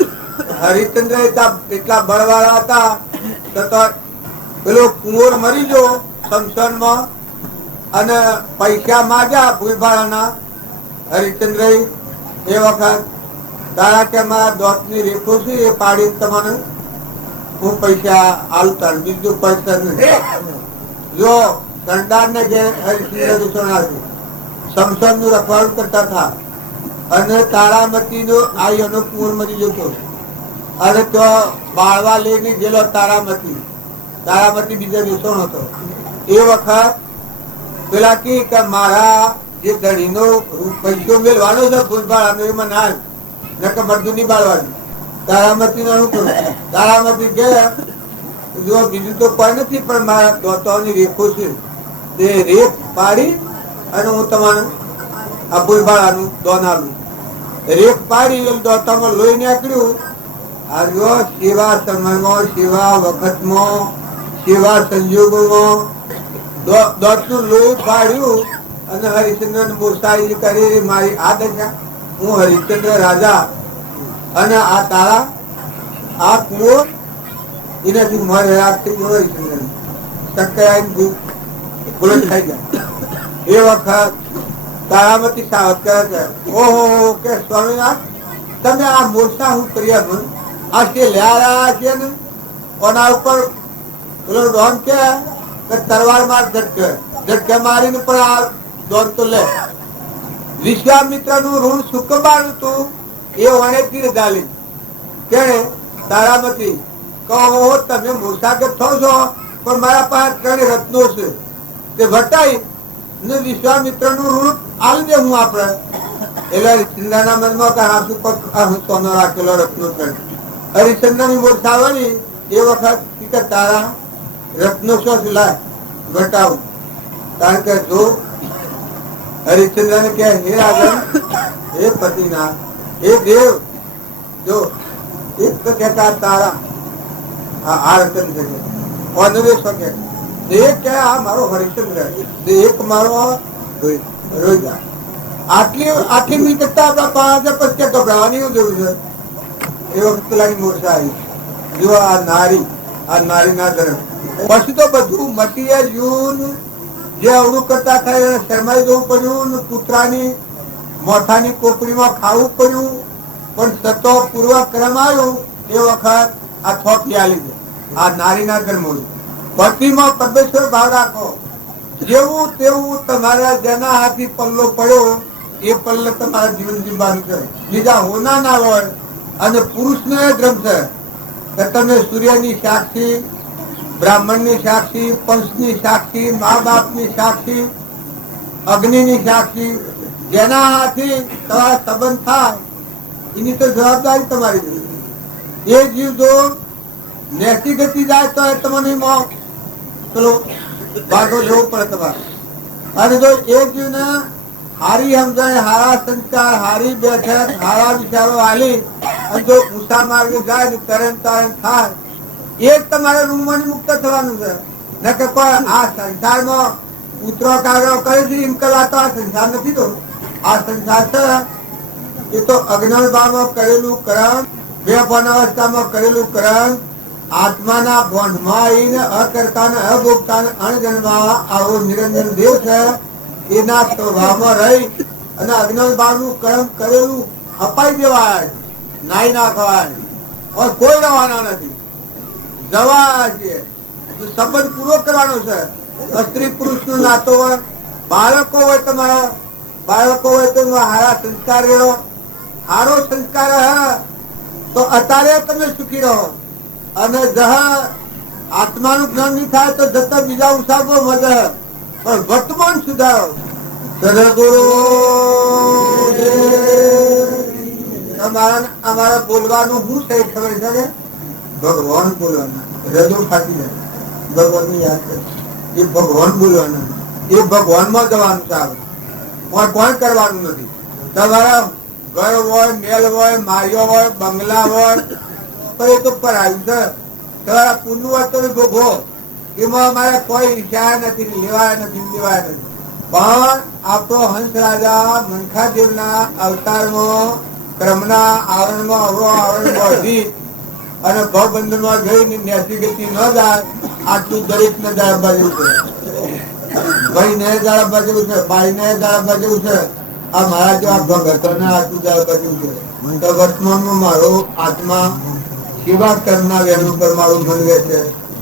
હરિચંદ્ર એટલા બળવાળા હતા તો પેલો કુંવર મરી ગયો શમશાનમાં અને પૈસા માગ્યા ભૂલભાળાના. હરિચંદ્ર એ વખત તારા કે મારા દોત ની રેખો છે એ પાડી તમારે હું પૈસા આલતા, બીજું પૈસા નથી. જો સરદાર ને ઘેર હરિચંદ્ર દુષણ શમશાન નું રખવાડું કરતા હતા અને તારામતી નો આઈનો કુંવર મરી જતો અને તો બાળવા લઈને ગયેલો તારામતી. તારામતી બીજા દિવસો હતો. એ વખત પેલા કે મારા જે ધણી નો પૈસો મેળવાનો છે ભૂલભાળાનો એ મને હાલ નકે મરદું નહીં બાળવાની. તારામતી નો શું કરું? તારામતી ગયા જો બીજું તો કોઈ નથી, પણ મારા દોતાઓની રેખો છે તે રેખ પાડી અને હું તમારે આ ભૂલભાળાનું દોન આલું. રેખ પાડી દોતામાં લોહી નીકળ્યું. આ જો સેવા સમયમાં, સેવા વખતમાં, સેવા સંજોગોમાં દોતનું લોહી પાડ્યું અને હરિચંદ્ર ને મોસાઈ કરી મારી આ દશા. હું હરિચંદ્ર રાજા અને આ તારા આ કુંવર એનાથી મારે રાખતી હરિચંદ્ર શક્કરાઈ બુલંદ થઈ ગયા. એ વખત તારામતી સાવત કરે છે, ઓહો કે સ્વામીનાથ તમે આ મોરસા હું કર્યા આ કે લ્યા છે ને કોના ઉપર પેલો ડોન કે તરવાર માર ઝટકે મારીને પણ આ ડોન તો લે. વિશ્વામિત્ર નું ઋણ સુકબાર હતું એ વણેથી ડાલી કેણે તારામતી કહો તમે મુસાફર થો છો, પણ મારા પાસે 3 રત્નો છે, તે વટાઈ ને વિશ્વામિત્ર નું રૂપ આવી દે હું આપડે. એટલે ચિંતાના મનમાં હાસુ પર સોનો રાખેલો રત્નો હરિચંદ્ર ની મોટ થવાની એ વખત તારા રત્નો શો લાય વટાવું. કારણ કે જો હરિચંદ્ર ને કે હે રાજન, હે પતિનાથ, હે દેવ, જો એક તો કહેતા તારા આ રતન છે અનવેશ કે એક કે આ મારો હરિચંદ્ર, એક મારો રોહિદા. આટલી મિત્રતા આપણા પાસે પછી ગભરાવાની જરૂર છે. એ વખત પેલાની મોરસા આવી જો આ નારી ના ધર્મ. પછી તો બધું મટીરિયલ જે અવળું કરતા થાય શરમાઈ જવું પડ્યું, કૂતરાની મોઠાની કોપડીમાં ખાવું પડ્યું, પણ સતો પૂર્વ ક્રમ આવ્યો એ વખત આ થોપી આલી દે. આ નારીના ધર્મ પતિમાં પરમેશ્વર ભાવ રાખો. જેવું તેવું તમારા જેના હાથી પલ્લો પડ્યો એ પલ્લે તમારા જીવન જીવવાનું છે. બીજા હોના ના હોય. અને પુરુષ નો એ ધર્મ છે કે તમે સૂર્યની સાક્ષી, બ્રાહ્મણની સાક્ષી, પંચની સાક્ષી, મા બાપની સાક્ષી, અગ્નિની સાક્ષી, જેના હાથી તમારા સંબંધ થાય એની તો જવાબદારી તમારી. એ જીવ જો નેતી ગતિ જાય તો એ તમને પેલો ભાગો લેવો પડે તમારે. અને જો એ જીવને હારી સમજાય, હારા સંસ્કાર, હારી બેઠક, હારા વિચારો આલી અને જો ઊંચા માર્ગે જાય ને તરણ થાય એ જ તમારે રૂમમાં મુક્ત થવાનું છે. ન કે કોઈ આ સંસારમાં ઉતરો કાગળો કરે છે એમ કરવા તો આ સંસાર નથી. તો આ સંસાર છે એ તો અજ્ઞાનમાં કરેલું કર્મ, બે ભણ અવસ્થામાં કરેલું કર્મ, આત્માના બોંધમાં આવીને અકર્તા ને અભોગતા ને અણજન્મા આવો નિરંજન દેવ છે. એના સ્વભાવમાં રહી અને અજ્ઞાન નું કર્મ કરેલું અપાઈ દેવાય, નાઈ નાખવાય. કોઈ રહેવાના નથી, જવા છે. સંબંધ પૂરો કરવાનો છે. સ્ત્રી પુરુષ નું નાતો હોય, બાળકો હોય, તમારા બાળકો હોય તો હારા સંસ્કાર રહો. હારો સંસ્કાર તો અત્યારે તમે સુખી રહો. અને જહા આત્માનું જ્ઞાન નહીં થાય તો જતા બીજા ઉસાબો મજા, પણ વર્તમાન સુધારો. સદગુરુ અમારા બોલવાનું શું છે ખબર છે? ભગવાન બોલવાના. હૃદય ફાટી જાય, ભગવાન ની યાદ કરે. એ ભગવાન બોલવાના, એ ભગવાન માં જવાનું છે. કોઈ કરવાનું નથી. તમારા ઘર હોય, મેલ હોય, માર્યો હોય, બંગલા હોય, તો એ તો પર આવ્યું છે. તમારા પુણ્ય હોય તો ભોગવો. એમાં અમારે કોઈ ઈચ્છા નથી, લેવાયા નથી. પણ આપણો હંસ રાજા મનખાદેવના અવતારમાં ક્રમના આવરણમાં અવરો આવરણ વધી અને ભવબંધનમાં જઈને નેતી ગતિ ન જાય. આટલું દરેક ને દાળ બાજુ છે. ભાઈ ને દાળ બાજુ છે, ભાઈ ને દાળ બાજુ છે. આ મારા જેવા ભગતો ને આટલું દાળ બાજુ છે. તો વર્તમાનમાં મારો આત્મા સેવા કરનાર એનું પર મારું મન રહે છે,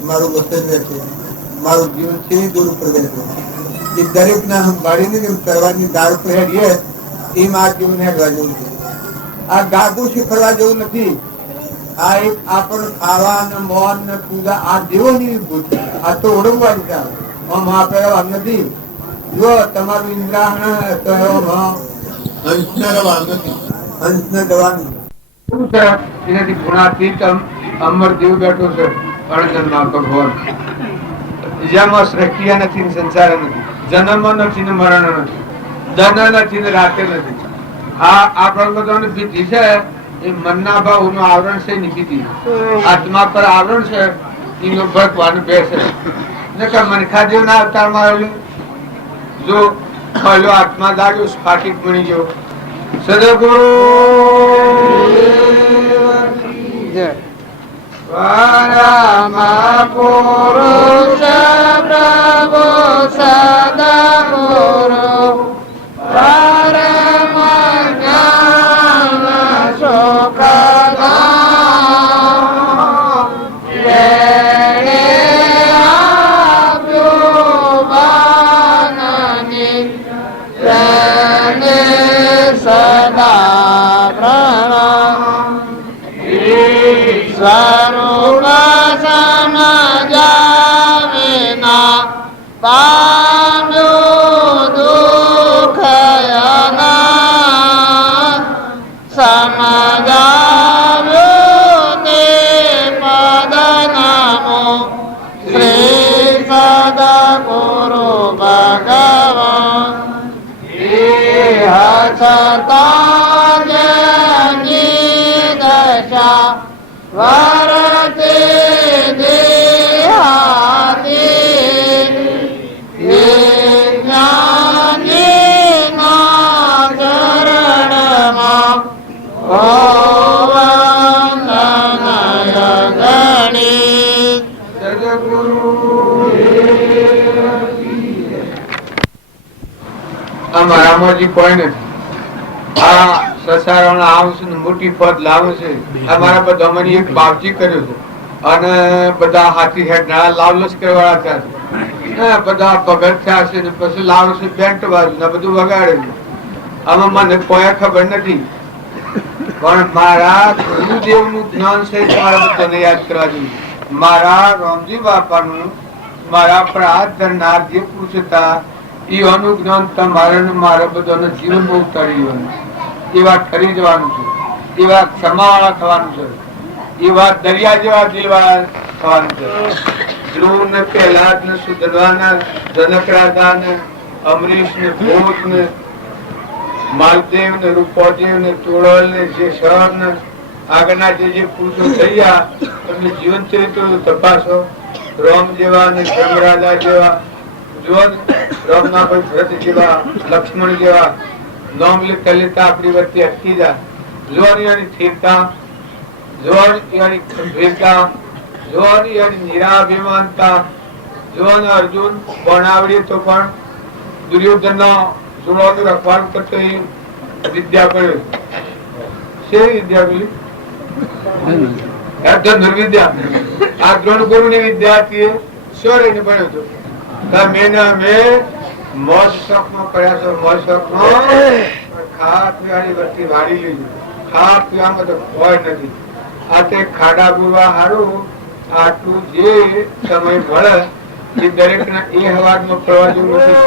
મારું વસન રહે છે, મારું જીવન છે દૂર ઉપર રહે છે. એ દરેક ના સંભાળીને જેમ કરવાની દાળ પહેરીએ એમ આ જીવન હેડવા જેવું છે. આ ગાગું શીખવા જેવું નથી. આ એક આપણને ખાવા ને મોન ને પૂજા આ જેવો ની ભૂત. આ તો ઓળંગવાની છે. મહાપ્રવાહ નથી. જો તમારું ઇન્દ્રાણ તો હંસ ને રવાનું નથી, હંસ ને જવાનું. એનાથી ગુણાતીત અમર દેવ બેઠો છે અણજન્મા ભગવાન. જેમાં સૃષ્ટિ નથી, સંસાર નથી, જન્મ નથી ને મરણ નથી, ધન નથી ને રાતે નથી. આ પ્રબંધોની ભીતિ છે એ મનના ભાવ નું આવરણ છે. નીતિ આત્મા પર આવરણ છે. એનો ભગવાન બેસે મનખાદેવ ના અવતારમાં આવેલું. જો પહેલો આત્મા દાડ્યો સ્ફાટિક બની ગયો. સદગુરુ પરમ પુરુષ પ્રભુ સદગુરુ પરમ જ્ઞાન સુખદામ વેણે આપ્યું બાનની વેણે સદા પ્રણામ. ગાવ્યો તે પદ નામો શ્રી સદગુરુ ભગવાન છતાં જેની દશા વરતે દેહાતી જ્ઞાનીના ચરણમાં રામોજી કોઈ નથી. આ સસારાના આવશે ને મોટી પદ લાવે છે. આ મારા બધા મને એક બાપજી કર્યો છે અને બધા હાથી હેડ ના લાવ લશ્કર વાળા થયા છે. બધા ભગત થયા છે ને પછી લાવે છે બેન્ટ બાજુ ને બધું વગાડે છે. આમાં મને કોઈ ખબર નથી પણ મારા ગુરુદેવ નું જ્ઞાન છે મારા બધાને યાદ કરવા જોઈએ. મારા રામજી બાપાનું મારા પર હાથ ધરનાર જે પુરુષ હતા એવાનું જ્ઞાન તમારે મારા બધાને જીવનમાં ઉતારી જવાનું, એવા ઠરી જવાનું છે, એવા ક્ષમાવાળા થવાનું છે, એવા દરિયા જેવા દિલવાળા થવાનું છે. ધ્રુવ ને પ્રહલાદ ને સુદર્વાના જનક રાજા ને અમરીશ ને ભૂત ને માલદેવ ને રૂપોદેવ ને તોડલ ને જે શર ને આગળના જે પુરુષો થઈ ગયા તમે જીવન ચરિત્ર તપાસો. રામ જેવા ને જમરાજા જેવા રામના કોઈ ભરત જેવા લક્ષ્મણ જેવા નામ લેતા લેતા આપણી વચ્ચે અટકી જાય. જોવાની એની સ્થિરતા, જોવાની એની ગંભીરતા, જોવાની એની નિરાભિમાનતા, જોવાના અર્જુન ભણાવડી તો પણ દુર્યોધનનો સુણવાનું રખવાનું કરતો એ વિદ્યા પડ્યો. શેની વિદ્યા પેલી? ધનુર્વિદ્યા. આ ત્રણ ગુરુ ની વિદ્યાર્થી શોરીને ભણ્યો હતો. મોજ શોખમાં પડ્યા છો, મોજ શોખમાં ખાવા પીવાની વસ્તી વાળી લીધી. ખાવા પીવામાં તો કોઈ નથી. આ તે ખાડા ગુરવા હારું આટલું જે સમય મળે એ દરેક ના એ હવારમાં પ્રવાહ જેવું નથી.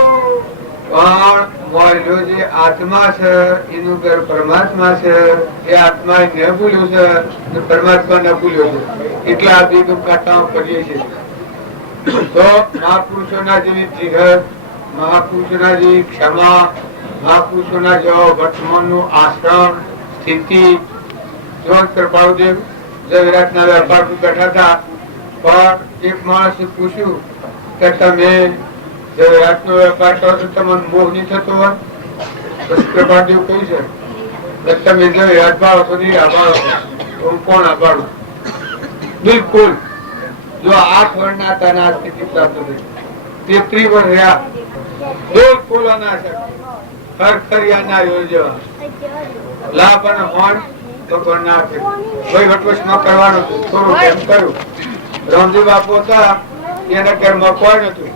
પણ મોજો જે આત્મા છે એનું ઘર પરમાત્મા છે. એ આત્મા ન ભૂલ્યો છે ને પરમાત્મા ન ભૂલ્યો છે. એટલા આ બે કાંટામાં પડીએ છીએ. તો મહાપુરુષોના જેવી જીગર, મહાપુરુષોના જેવી ક્ષમા, મહાપુરુષોના જેવો વર્તમાનનું આશ્રમ સ્થિતિ. જોન કૃપાળુદેવ વિરાટના વેપાર બેઠા હતા પણ એક માણસે પૂછ્યું કે તમે વિરાટનો વેપાર કરો છો તમને મોહ નહીં થતો હોય? પછી કૃપાળુદેવ કહ્યું છે તમે જે વિરાટ ભાવ છો નહીં આભારો હું કોણ આભારું? બિલકુલ. જો 8 વર્ષના હતા આ સ્થિતિ પ્રાપ્ત થઈ, 33 વર્ષ રહ્યા બિલકુલ અનાશક ખરખરિયાના યોજવા લાભ અને હોણ ભગવાન ના આપે. કોઈ વટવશમાં કરવાનું થોડું એમ કર્યું. રામજી બાપુ હતા એના ઘરમાં કોઈ નતું.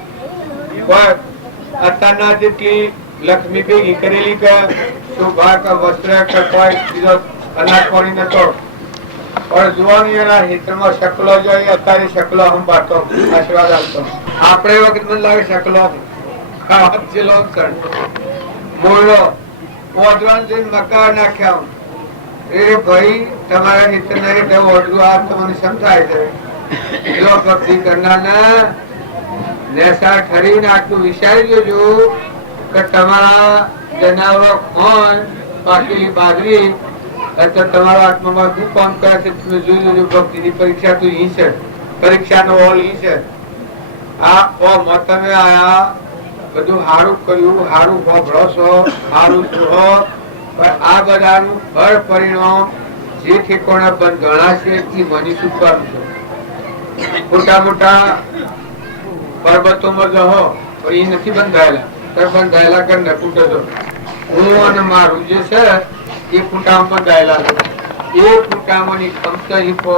અત્યારના જેટલી લક્ષ્મી ભેગી કરેલી કે શોભા કે વસ્ત્ર કે કોઈ બીજો અનાજ પાણી નતો. પણ જોવાની એના હિતમાં શકલો જોઈએ. અત્યારે શકલો સંભાળતો આશીર્વાદ આપતો. આપણે વખત મને લાગે શકલો બોલો ઓઢવાન જઈને મકા નાખ્યા. એ ભાઈ તમારા હિત નહીં ઓઢવું આ તમને સમજાય છે. જો ભક્તિ કરનાર નેસા ઠરીને આટલું વિચારી લેજો કે તમારા જનાવરો ખોન પાકેલી બાજરી તમારા આત્મામાં શું કામ કરે છે તમે જોઈ લેજો. ભક્તિની પરીક્ષા તો ઈ છે, પરીક્ષાનો હોલ ઈ છે. આ તમે આયા બધું સારું કર્યું, સારું ભોગળો છો, સારું સુહો, પણ આ બધાનું ફળ પરિણામ જે ઠેકોણા બંધાણા છે એ મની ચૂકવાનું છે. મોટા મોટા પર્વતોમાં જહો પણ એ નથી બંધાયેલા. બંધાયેલા કરીને ફૂટે છો. હું અને મારું જે છે એ ફૂટામાં બંધાયેલા છે. એ ફૂટામાંની ક્ષમતા હિપો,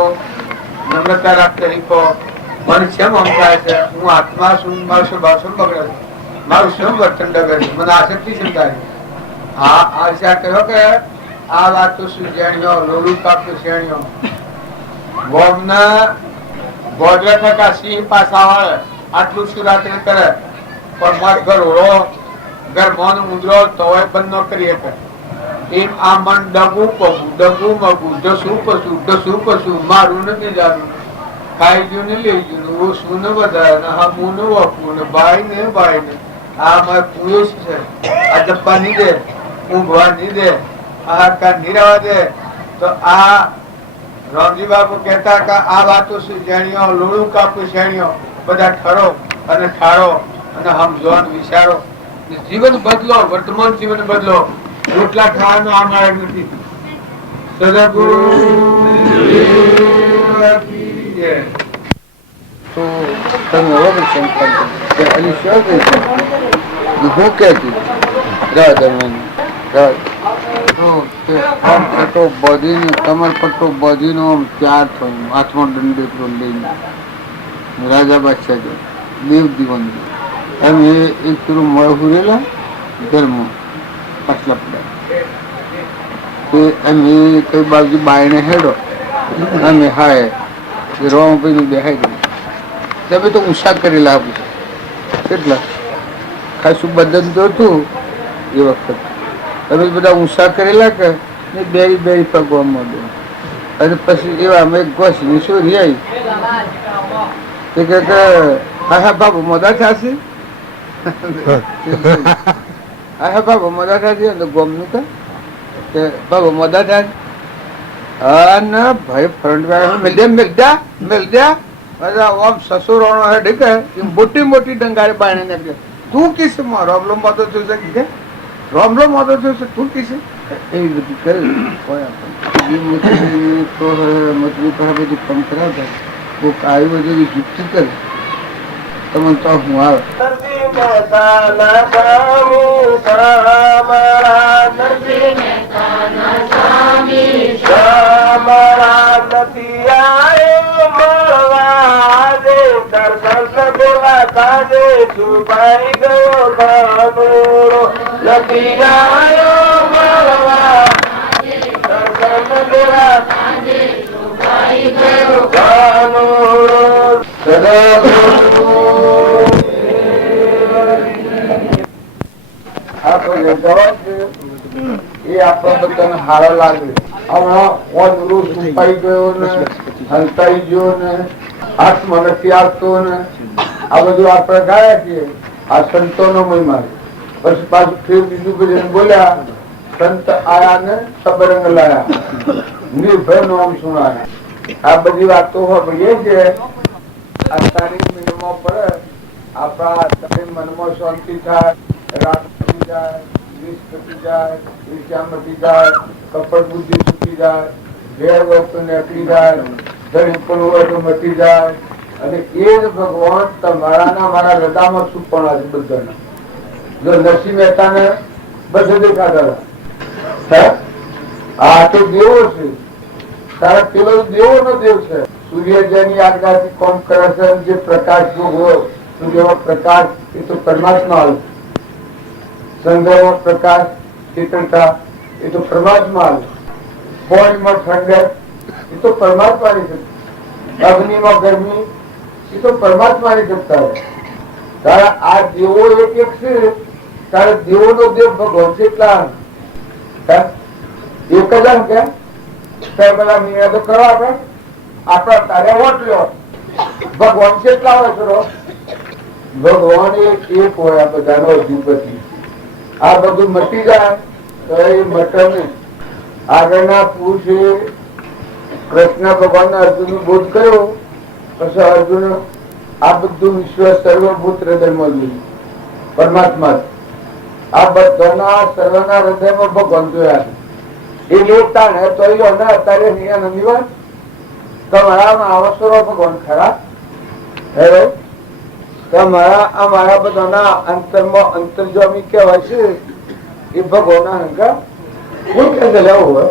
નમ્રતા રાખતા હિપો મને કેમ અમકાય છે? હું આત્મા છું, મારું સ્વભાવ શું બગડે છે, મારું શું વર્તન ડગડે છે, મને આસક્તિ સમજાય. હા આશા કહ્યો કે આ વાત તો શું જાણ્યો લોલું પાક શ્રેણીઓ ગોમના ગોદરા થકા સિંહ પાછા આવે આટલું શું રાત્રે કરે પણ માર ઘર ઓળો ઘર મોન મુદ્રો તો બંધ ન કરી શકે. એમ આ મન ડગું પગું ડગું મગું ઢસું પશુ મારું નથી જાણું, ખાઈ ગયું ને લઈ ગયું ને ઓછું ને વધારે ને હમું ને વપું ને ભાઈ ને આ મારે પુરુષ છે, આ જપ્પા નહીં દે, ઊંઘવા નહીં દે, આ નિરાવા દે. તો આ રામજી બાપુ કહેતા કે આ વાતો જાણીઓ લોણું કાપું જાણીઓ બધા ઠરો અને ઠારો અને સમજો વિચારો, જીવન બદલો, વર્તમાન જીવન બદલો. રોટલા ખાવાનો આ માર્ગ નથી. સદગુરુ તો તમે ઓપરેશન કરી અલી શું કહી હું કહેતી પટ્ટો બધીને કમર પટ્ટો બધીનો ત્યાર થયું, હાથમાં દંડેકડો લઈને રાજા બાદશાહ દેવ દીવન એમ એ એક પેલું મળ હુરેલા ઘરમાં પાછલા પડ્યા એમ એ કઈ બાજુ બાયને હેડો અમે હાય રોમ પેલું દેખાઈ ગયું. તમે તો ઉષા કરેલા આપું કેટલા ખાસું બદન તો હતું એ વખત. તમે બધા ઊંસા કરેલા કે બેરી પગવામાં દો અને પછી એવા અમે ગોસની સોરી આવી તે કે હા બાબુ મોદા થશે, હા બાબુ મોદા થશે ગોમનું કે બાબુ મોદા થાય. હા ના ભાઈ ફ્રન્ટ મેલ દે ઓમ સસુરોનો હે ઢીકે મોટી ડંગારે બાયણે નાખે. તું કિસ મારો રોમલો મોદો થશે કે રોમલો મોદો થશે તું કિસ એવી બધી કરે. મતલબ બધી કમ કરાવતા કોઈક આવી બધી ગીફ્ટ કરે તમને તો હું આવે. છુપાઈ ગયો કાનોડો નથી આવ્યો મળવા, દર્શન દેવા છુપાઈ ગયો કાનોડો. આપણે જવાબ એ આપણને બધાને હારો લાગે. હમણાં ઓનરું છુપાઈ ગયો ને હંતાઈ ગયો ને હાથમાં નથી આવતો ને આ બધું આપણે ગાયા છીએ. આ સંતો નો મહિમા. પછી પાછું ફેર બીજું બધું બોલ્યા સંત આયા ને સબરંગ લાયા, નિર્ભય નો આમ સુણાયા. આ બધી વાતો સાંભળીએ છે. આ તારીખ મહિનામાં પડે આપણા મનમાં શાંતિ થાય, રાત મટી જાય, વિષ મટી જાય, ઈર્ષ્યા મટી જાય, કપટ બુદ્ધિ છૂટી જાય, ઘેર વસ્તુ નીકળી જાય, ગરીબ પણ હોય તો મટી જાય. અને એ જ ભગવાન તમારા મારા હૃદયમાં છુપાણા છે બધાના. જો નરસિંહ મહેતા ને બધે દેખાતા આ તો દેવો છે, તારા પેલો દેવો નો દેવ છે. સૂર્યજયની આજ્ઞાથી કોમ કરે છે. જે પ્રકાશ જો હોય સૂર્યમાં પ્રકાશ એ તો પરમાત્મા આવે, ચંદ્રમાં પ્રકાશ શીતળતા એ તો પરમાત્મા આવે, પાણીમાં ઠંડક એ તો પરમાત્માની શક્તિ, અગ્નિમાં ગરમી એ તો પરમાત્માની સત્તા છે. તારા આ દેવો એક છે. તારા દેવો નો દેવ ભગવાન છે. એટલા એક જ આમ કે બધા નિર્ણય તો કરો આપણે આપણા તારે વોટ લ્યો. ભગવાન કેટલા હોય કરો? ભગવાન એક હોય આ બધાનો અધિપતિ. આ બધું મટી જાય તો એ મટે ને. આગળના પુરુષે કૃષ્ણ ભગવાન અર્જુન બોધ કર્યો. પછી અર્જુન આ બધું વિશ્વ સર્વભૂત હૃદયમાં જોયું પરમાત્મા. આ બધાના સર્વના હૃદયમાં ભગવાન જોયા. એ લેતા ને તો અત્યારે તમારા અવસરો ભગવાન ખરા તમારા અમારા બધાના અંતરમાં અંતર્જામી કહેવાય છે. એ ભગવાન ના હંકાર કોઈ કે લેવું હોય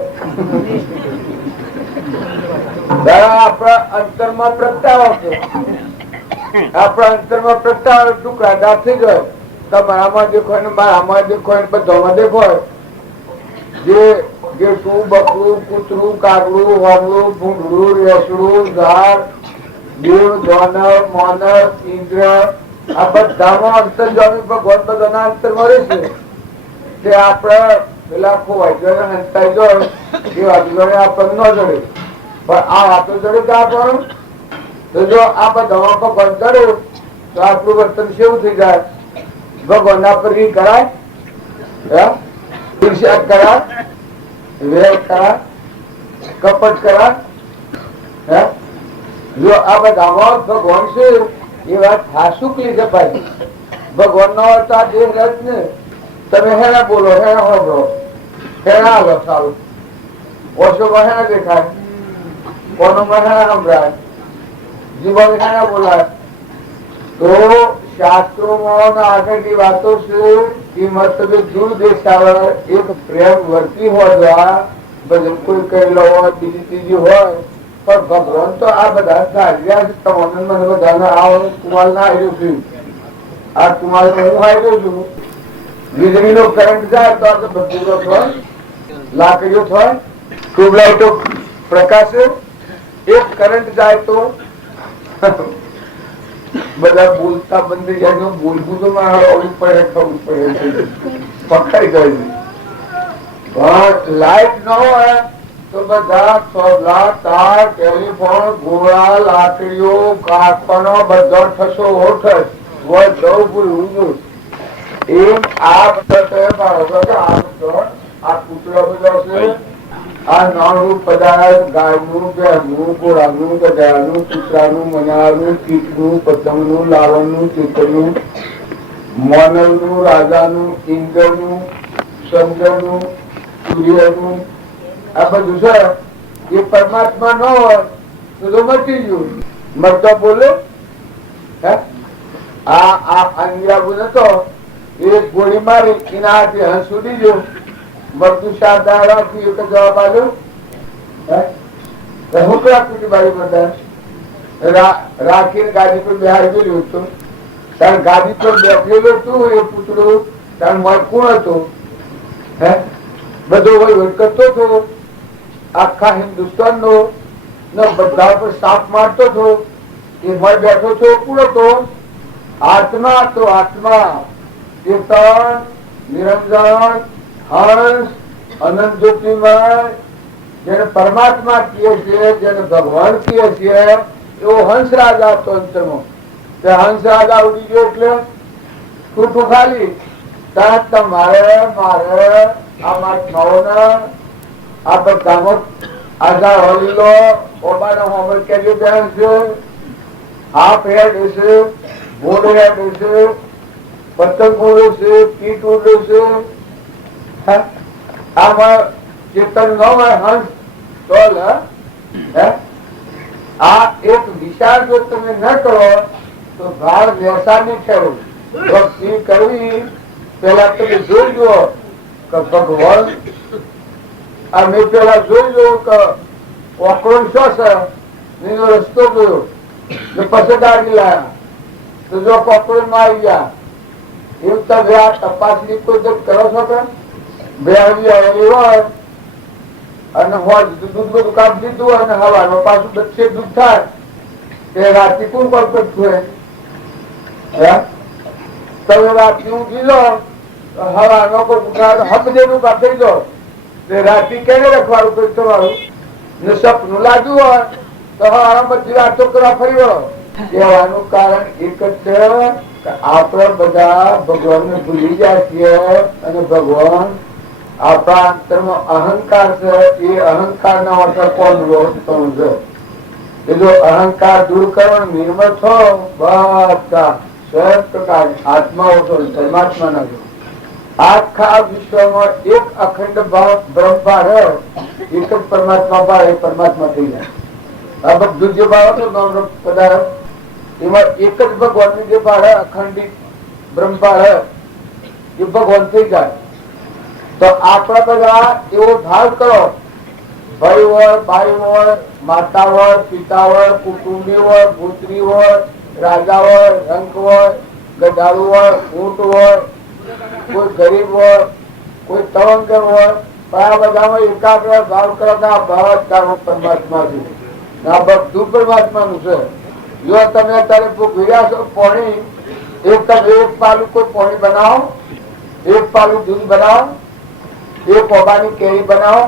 આપણા અંતરમાં પ્રગટાવો છે. આપણા અંતરમાં પ્રગટાવો ટુકડા દાંત થઈ જાય. તમારામાં દેખો ને મારામાં દેખો ને બધામાં દેખો. જે તું બકરું કૂતરું કાગડું વામડું ભૂંડડું રેસડું ઝાડ દેવ દાનવ માનવ ઇન્દ્ર આ બધામાં અંતર્જામી ભગવાન બધાના અંતરમાં રહેશે. તે આપણે પેલા ખોવાઈ ગયો હંતાઈ ગયો એ વાતો જોડે આપણને ન જડે, પણ આ વાતો જડે તો આપણને. તો જો આ બધા ભગવાન જડે તો આપણું વર્તન કેવું થઈ જાય? ભગવાન ના પર કરાય, ઈર્ષ્યા કરાય, વેર કરાય, કપટ કરાય. જો આ બધામાં ભગવાન છે એ વાત હાસુક લીધે પાછી. ભગવાન નો અર્થ આ દેહ રજ ને તમે હેના બોલો, હેના હોબળો, હેના હાલો સારું, ઓછોમાં હેના દેખાય, કોનોમાં હેના સંભળાય, જીવન હેના બોલાય. તો શાસ્ત્રોમાં આગળની વાતો છે એ મતલબ દૂર દેખાવે એક પ્રેમ વર્તી હોય, ભજન કોઈ કરેલો હોય, બીજી ત્રીજી હોય, પણ ભગવાન તો આ બધા કાર્યા તમને મને બધાને આવો કુમાર ના આવ્યો છું, આ કુમાર હું આવ્યો છું. વીજળી નો કરંટ જાય તો આ બત્તીઓ થાય, લાકડીઓ થાય, ટ્યુબલાઇટો પ્રકાશે. એક કરંટ જાય તો બધા બોલતા બંધ થઈ જાય. બોલવું તો મારે આવવું પડે, થવું પડે, પકડાઈ જાય. પણ લાઈટ ન હોય તો બધા સોલા, તાર, ટેલિફોન, ગોળા, લાકડીઓ, કારખાનો બધો ઠસો ઓઠસ હોય જવું ભૂલવું. એમ આ બધા આ કૂતરો બધો છે, આ નાનું પદાર્થ ગાયનું, ભેંસનું, ઘોડાનું, ગધાનું, કૂતરાનું, મનારનું, કીટનું, પતંગનું, લાવણનું, ચિત્રનું, મોનલનું, રાજાનું, ઇન્દ્રનું, ચંદ્રનું, સૂર્યનું, આ બધું છે એ પરમાત્મા ન હોય તો મટી ગયું. મરતો બોલે આ અંજાબુ નતો, એક ગોળી મારી એના હાથે હંસ ઉડી ગયો. મરતું સાદા રાખી એક જવાબ આવ્યો, હું કુટી બારી બધા રાખીને ગાડી પર બહાર ગયેલું હતું. તાર ગાડી પર બેઠેલું હતું એ પૂતળું, તાર મર કોણ હતું? બધો વહીવટ કરતો હતો આખા હિન્દુસ્તાન નો, બધા પર સાપ મારતો હતો. એ મર બેઠો હતો કોણ હતો? આત્મા હતો. આત્મા ચેતન, નિરંજન, હંસ, અનંત જ્યોતિમય, જેને પરમાત્મા કહે છે, જેને ભગવાન કહે છે, એવો હંસ રાજા હતો અંતમાં. હંસ રાજા ઉડી ગયો એટલે ખોટું ખાલી મારે આ બધામાં આધાર હલ્લો ઓબાનો હોમર કેરી બેન છે, હાફ હેડ છે, બોડ હેડ છે, પતંગ ઉડે છે, પીટ ઉડે છે. આમાં ચેતન ન હોય હંસ તો આ એક વિચાર જો તમે ન કરો તો ભાળ વ્યવસાય થયું. ભક્તિ કરવી પેલા તમે જોઈ જુઓ કે ભગવાન, અમે પેલા જોઈ જવું કે ઓકળો શું છે એનો રસ્તો જોયો પછી ગાડી લાયા તો જો કોકળો માં આવી ગયા. એવું તમે આ તપાસની કોઈ કરો છો કે બે આવી આવેલી હોય અને હોય દૂધ બધું કામ લીધું હોય અને હવામાં પાછું બચ્ચે દૂધ થાય તે રાતે કોણ કોણ કરતું હોય? તમે રાતે ઉઠી લો હવાનો કોઈ હબજેનું કામ થઈ જાઓ તે રાતે કેને રખવાનું કઈ તમારું ને સપનું લાગ્યું હોય તો હવાના બધી વાતો કરવા ફરી વળો. કહેવાનું કારણ એક જ છે કે આપણે બધા ભગવાનને ભૂલી જાય છીએ અને ભગવાન આપણા અંતરમાં અહંકાર છે. એ અહંકાર ના અસર કોણ છે? એ જો અહંકાર દૂર કરો નિર્મળ છો બધા સ્વયં પ્રકાર આત્માઓ છો, પરમાત્મા ના છો. આખા વિશ્વમાં એક અખંડ બ્રહ્મ રહે, એક જ પરમાત્મા ભાવે પરમાત્મા થઈ જાય. આ બધું જે ભાવે પદાર્થ એમાં એક જ ભગવાન ની જે ભાવે અખંડિત બ્રહ્મ ભાવે એ ભગવાન થઈ જાય. તો આપણા બધા એવો ભાવ કરો, ભાઈ હોય, ભાઈ હોય, માતા હોય, પિતા હોય, કુટુંબી હોય, પુત્રી હોય, રાજા હોય, રંક હોય, ગધાડું હોય, ઊંટ હોય, કોઈ ગરીબ હોય, કોઈ તવંગર હોય, આ બધામાં એકાગ્ર ભાવ કરો કે આ ભાવ પરમાત્મા છે, આ બધું પરમાત્મા નું છે. જો તમે અત્યારે ભૂખ્યા છો પાણી, એક પાલું કોઈ પાણી બનાવો, એક પાલું દૂધ બનાવો, એ પોબાની કેરી બનાવો,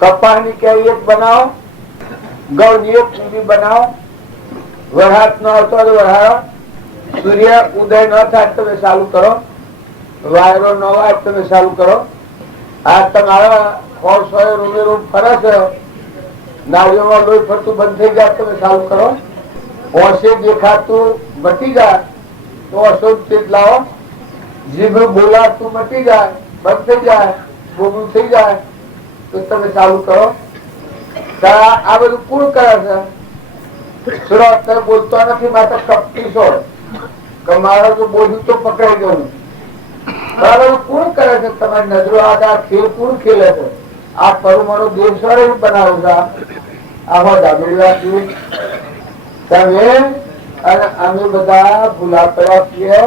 કપાસની કેરી એક બનાવો, ગળની એક પૂરી બનાવો. વરસાદ ન આવતો હોય તો વરસાદ, સૂર્ય ઉદય ન થાય તમે ચાલુ કરો, વાયરો ન હોય તમે ચાલુ કરો. આ તમારા હોર્સ હોય રૂમે રૂમ ફરે છે, નાળીઓમાં લોહી ફરતું બંધ થઈ જાય તમે ચાલુ કરો. હોશે દેખાતું મટી જાય તો અશોક ચેત લાવો. જીભ બોલાતું મટી જાય, બંધ થઈ જાય, બોગું થઈ જાય તો તમે ચાલુ કરો. આ બધું કોણ કરે છે? અત્યારે બોલતો નથી, માત્ર કપટી છો કે મારે તો બોલ્યું તો પકડાઈ જવું. બરાબર કોણ કરે છે? તમારી નજરો આ ખેલ કોણ ખેલે છે? આ પરમાણુ દેશ વાળે બનાવે છે. આમાં દાબેલી તમે અને અમે બધા ભૂલા પડ્યા છીએ.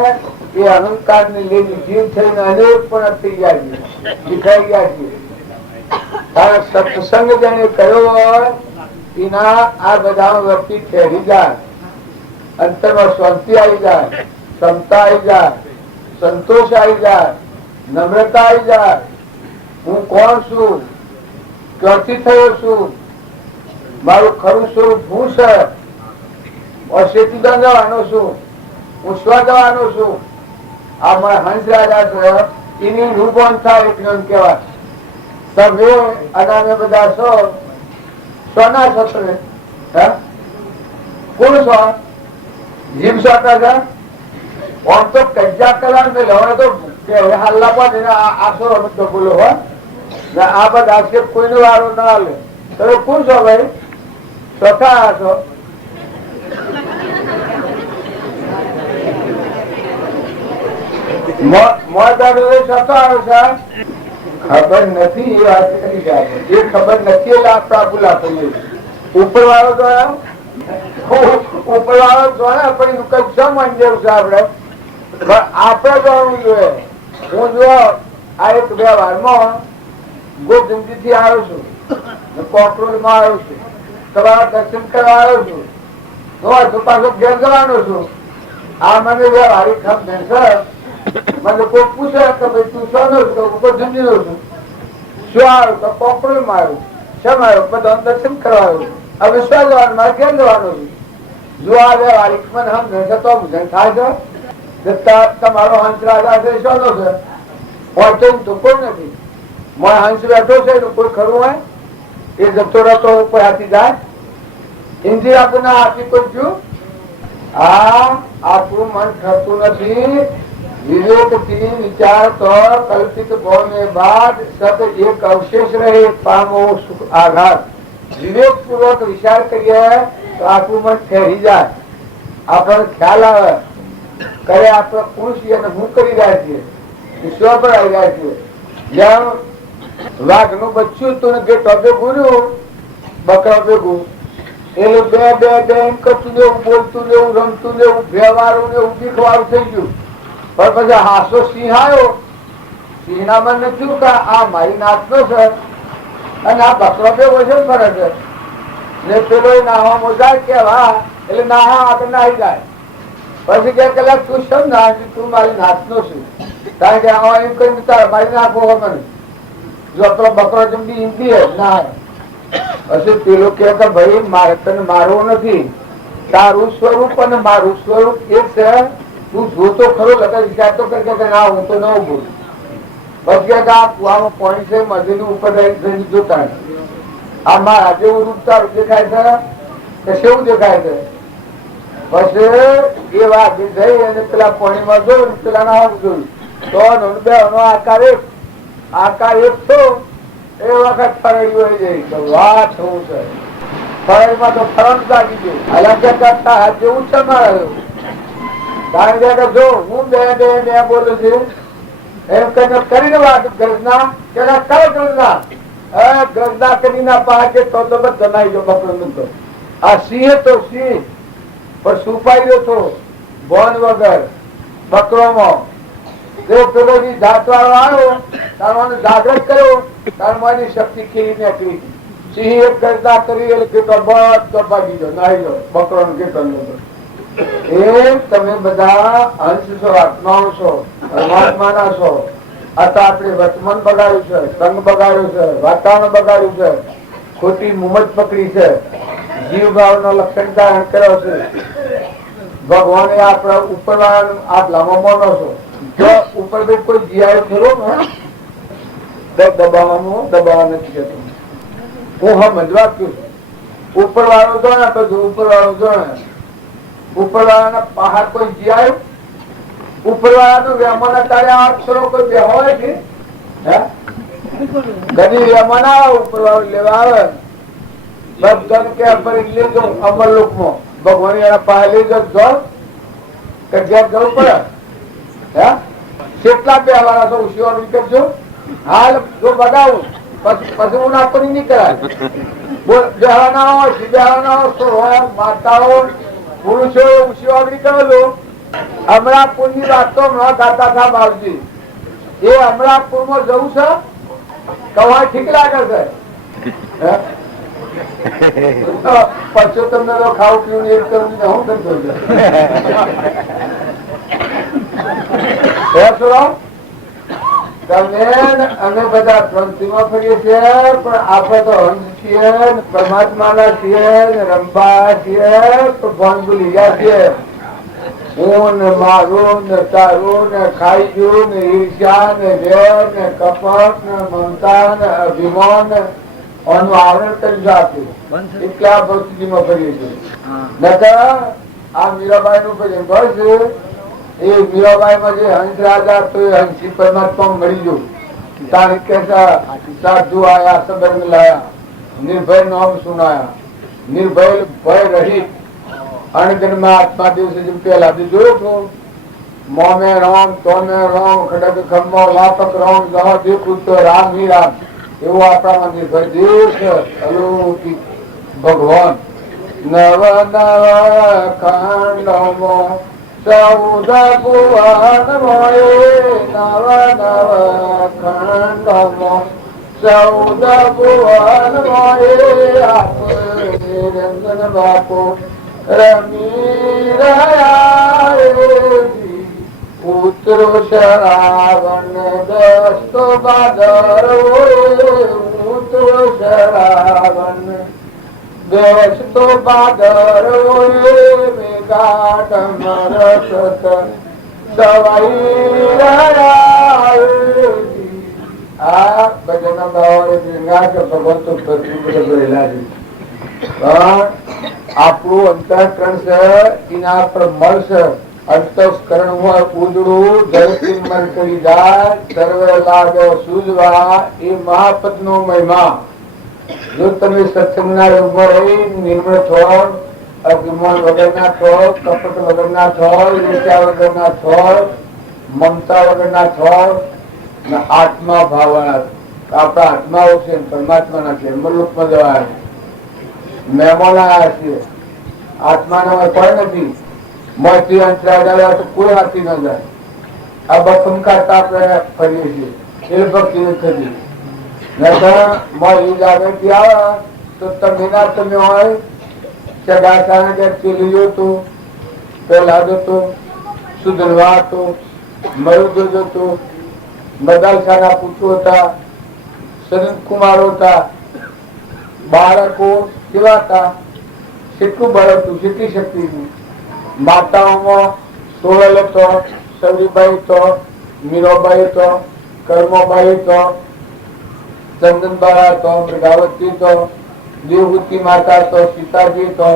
એ અહંકાર ને લઈને જીવ થઈને અનેક પણ થઈ ગયા છે, શીખાઈ ગયા છીએ. કારણ સત્સંગ જેને કર્યો હોય એના આ બધા વ્યક્તિ ઠેરી જાય, અંતરમાં શાંતિ આવી જાય, ક્ષમતા આવી જાય, સંતોષ આવી જાય, નમ્રતા આવી જાય. હું કોણ છું, ક્યાંથી થયો છું, મારું ખરું સ્વરૂપ હું છે, શેતી જવાનો છું, હું સ્વ જવાનો છું. આ મારા હંસ રાજા છે, એની રૂપન થાય એટલે કહેવાય. તમે અને અમે બધા છો સોના છત્રે કોણ છો? જીવ સોટા છે. આમ તો કજ્જા કલાક ને લવાય તો હાલ્લા પણ એને આશો રમત બોલો હોય. આ બધા આક્ષેપ કોઈનો વારો ના લે. તમે કોણ છો ભાઈ? સ્વતા છો. ખબર નથી એ વાત કરી જાય. જે ખબર નથી એટલે આપડા ભૂલા થઈએ. ઉપર વાળો જોયા, ઉપર વાળો જોયા પણ એનું કઈ સમજ જેવું છે. આપડે જોવાનું જોઈએ. હું જો આ એક વ્યવહારમાં ગોપજંતી થી આવ્યો છું, કોકરોલ માં આવ્યો છું, તમારા દર્શન કરવા આવ્યો છું, તો પાછો ઘેર જવાનો છું. આ મને વ્યવહારિક ખમ છે. મને કોઈ પૂછે કે ભાઈ તું શાનો છો? ગોપજંતી નો છું. શું આવ્યો? તો કોકરોલ માં આવ્યો. શેમ આવ્યો? બધા દર્શન કરવા આવ્યો. હવે શું જવાનું? મારે ઘેર જવાનું છું. જો આ વ્યવહારિક મને સમજે તો ભૂજન થાય છે. તમારો હંસ રાજા છે, શાનો છે? હોય તો કોઈ નથી. હંસ બેઠો છે એનું કોઈ ખરું હોય? એ જતો રહેતો કોઈ હાથી જાય? ઇન્દ્રિય આપના હાથી કોઈ થયું? આપણું મન થતું નથી. વિવેક થી વિચાર તો કલ્પિત ભોને બાદ સત એક અવશેષ રહે પામો સુખ આઘાત. વિવેક પૂર્વક વિચાર કરીએ તો આપણું મન ઠેરી જાય. આપણને ખ્યાલ આવે કરે આપણે કોણ છીએ અને હું કરી રહ્યા છીએ, ઈશ્વર પર આવી રહ્યા છીએ. જેમ વાઘ નું બચ્ચું હતું ને ગેટ ભેગું રહ્યું, બકરા ભેગું એટલે બે બે બે એમ કરતું લેવું, બોલતું લેવું, રમતું લેવું, વ્યવહારું લેવું, દીખવાળું થઈ ગયું. પણ પછી હાસો સિંહ આવ્યો. સિંહ ના મન થયું કે આ મારી નાચનો છે અને આ બકરો ભેગો છે ફરે છે ને પેલો નાહવામાં જાય કે હા એટલે નાહા આગળ નાહી જાય. પછી કે કલાક તું શમ ના તું મારી નાચનો છું, કારણ કે એમ કઈ મારી નાખો મને. જો આપણો બકરો જમડી હિન્દી ના પછી પેલો કે ભાઈ મારે તને મારવું નથી, તારું સ્વરૂપ અને મારું સ્વરૂપ એક છે. તું જોતો ખરો લગા વિચાર તો કર કે ના હું તો ન ઉભું. પછી આ કુવામાં પાણી છે મધી નું ઉપર જોતા આ મારા જેવું રૂપ તારું દેખાય છે કે કેવું દેખાય છે? પછી એ વાત થઈ અને પેલા પાણીમાં જોયું, પેલા ના જોયું તો બે આકાર એક છો. એ વખત ફરાઈ હોય જાય તો વાત શું છે? ફરાઈમાં તો ફરક લાગી ગયું. અલગ કરતા જેવું છે મારે. કારણ કે જો હું બે બોલું છું એમ કરીને વાત ગર્જના કે કયો ગર્જના ગર્જના કરી ના પાકે તો બધા નાઈ જો બકરો નતો. આ સિંહ તો સિંહ પણ સુપાઈ હતો બોન વગર બકરોમાં. પેલો જાત વાળો આવ્યો તારવાનો જાગૃત કર્યો, તારવાની શક્તિ ખીલી નીકળી. સિંહ એક ગર્જના કરી એટલે કેટલો બધો ભાગી ગયો, નાહી ગયો બકરો નો કેટલો નતો. એ તમે બધા અંશ છો, આત્માઓ છો, પરમાત્માના છો. આ તો આપણે વર્તમાન બગાડ્યું છે, સંગ બગાડ્યું છે, વાતાવરણ બગાડ્યું છે, ખોટી મુમત પકડી છે, જીવ ભાવ નો લક્ષણ ધારણ કર્યો છે. ભગવાને આપણા ઉપરવાળા આપ લાંબો માનો છો. જો ઉપર કોઈ જીવાય ખરો ને દબાવવા નથી જતો. હું સમજવા છું ઉપર વાળો જોણે બધું ઉપર વાળો જોણે. ઉપર વાળાના પહાડ કોઈ જીવાયું? ઉપર વાળાનું વેમન અત્યારે અક્ષરો કોઈ બે હોય છે? ઘણી વેમન આવે ઉપર વાળું લેવા આવે બધા કે લેજો અમરલોક માં ભગવાન એના પાસે લઈ જજો કે ઘેર જવું પડે. કેટલા બે વાળા છો ઉશીવાનું કરજો. હાલ જો બગાવું પછી હું નાખવાની નહીં કરાય. માતાઓ પુરુષો ઉશીવાગડી કરેલો અમરાપુર ની વાતો ન ગાતા હતા બાપજી. એ અમરાપુર માં જવું છે કવા ઠીક લાગે છે. પછી તમને તો ખાવું પીવું એક કરું હું કરતો તમે અમે બધા પ્રવૃત્તિમાં ફરીએ છીએ પણ આપણે તો હંસ છીએ, પરમાત્માના છીએ, રંબા છીએ, ભગવાન ભૂલી ગયા છીએ. હું ને મારું ને તારું ને ખાઈ ગયું ને ઈર્ષ્યા ને વેર ને કપટ ને મમતા ને અભિમાન આનું આવરણ કરી જાતું એટલે આ ભક્તિમાં ફરીએ છીએ. નકર આ મીરાબાઈ નું ભજન ભરશે એ મીરાબાઈ માં જે હંસ રાજા તો એ હંસી પરમાત્મા મળી ગયું. તારે કેસા સાધુ આયા સબંધ લાયા નિર્ભય નામ સુનાયા નિર્ભય ભય રહિત અણગણ માં આત્મા દિવસે જેમ પેલા જોયું હતું મોમે રામ તોમે રામ ખડક ખંભો લાપક રામ જહ દેખું તો રામ હી રામ એવું આપણામાં નિર્ભય દેવ છે અલૌકિક ભગવાન. નવ નવ ખંડો ચૌદ ભુવન મોએ નવ નવ ખંડો ચૌદ ભુવન મોએ આપ નિરંજન બાપુ રમી રહ્યા ઉતરો શરાવન દસ્તો બાદર ઉતરો શરાવન દસ્તો બાદર મેઘાટ મરસત સવાઈ રહ્યા. આ ભજન ભગવાન તો ભરેલા છે પણ આપણું અંતઃકરણ છે એના પર મળશે. અંતઃકરણ હોય ઉજળું ધરતી મન કરી જાય સર્વે લાગે સૂઝવા એ મહાપદ નો મહિમા. જો તમે સત્સંગના યોગમાં રહી નિર્મળ છો, અભિમાન વગરના છો, કપટ વગરના છો, ઈર્ષ્યા વગરના છો, મમતા વગરના છો, આત્મા ભાવના આપણા આત્માઓ છે પરમાત્મા ના છે અમરલોકમાં જવા મહેમાન આવ્યા છીએ. આત્માનો કોઈ નથી મોથી અંતરાય તો કોઈ હાથી ન જાય. આ બકમ કાઢતા આપણે ફરીએ છીએ એ ભક્તિ નથી. જાગૃતિ આવે તો તમે ના તમે હોય ચગાસાને ક્યાંક ચીલીઓ હતું પેલા જતું સુધનવા હતું મરુદો જતું બદાલસાના પુત્રો હતા સનત કુમારો હતા બાળકો કેવા હતા કેટલું બળ હતું કેટલી શક્તિ હતી. માતાઓમાં સોળલ હતો સવરીબાઈ તો મીરાબાઈ તો કર્મોબાઈ તો ચંદનબાળા તો મૃગાવતી તો દેવહૂતિ માતા તો સીતાજી તો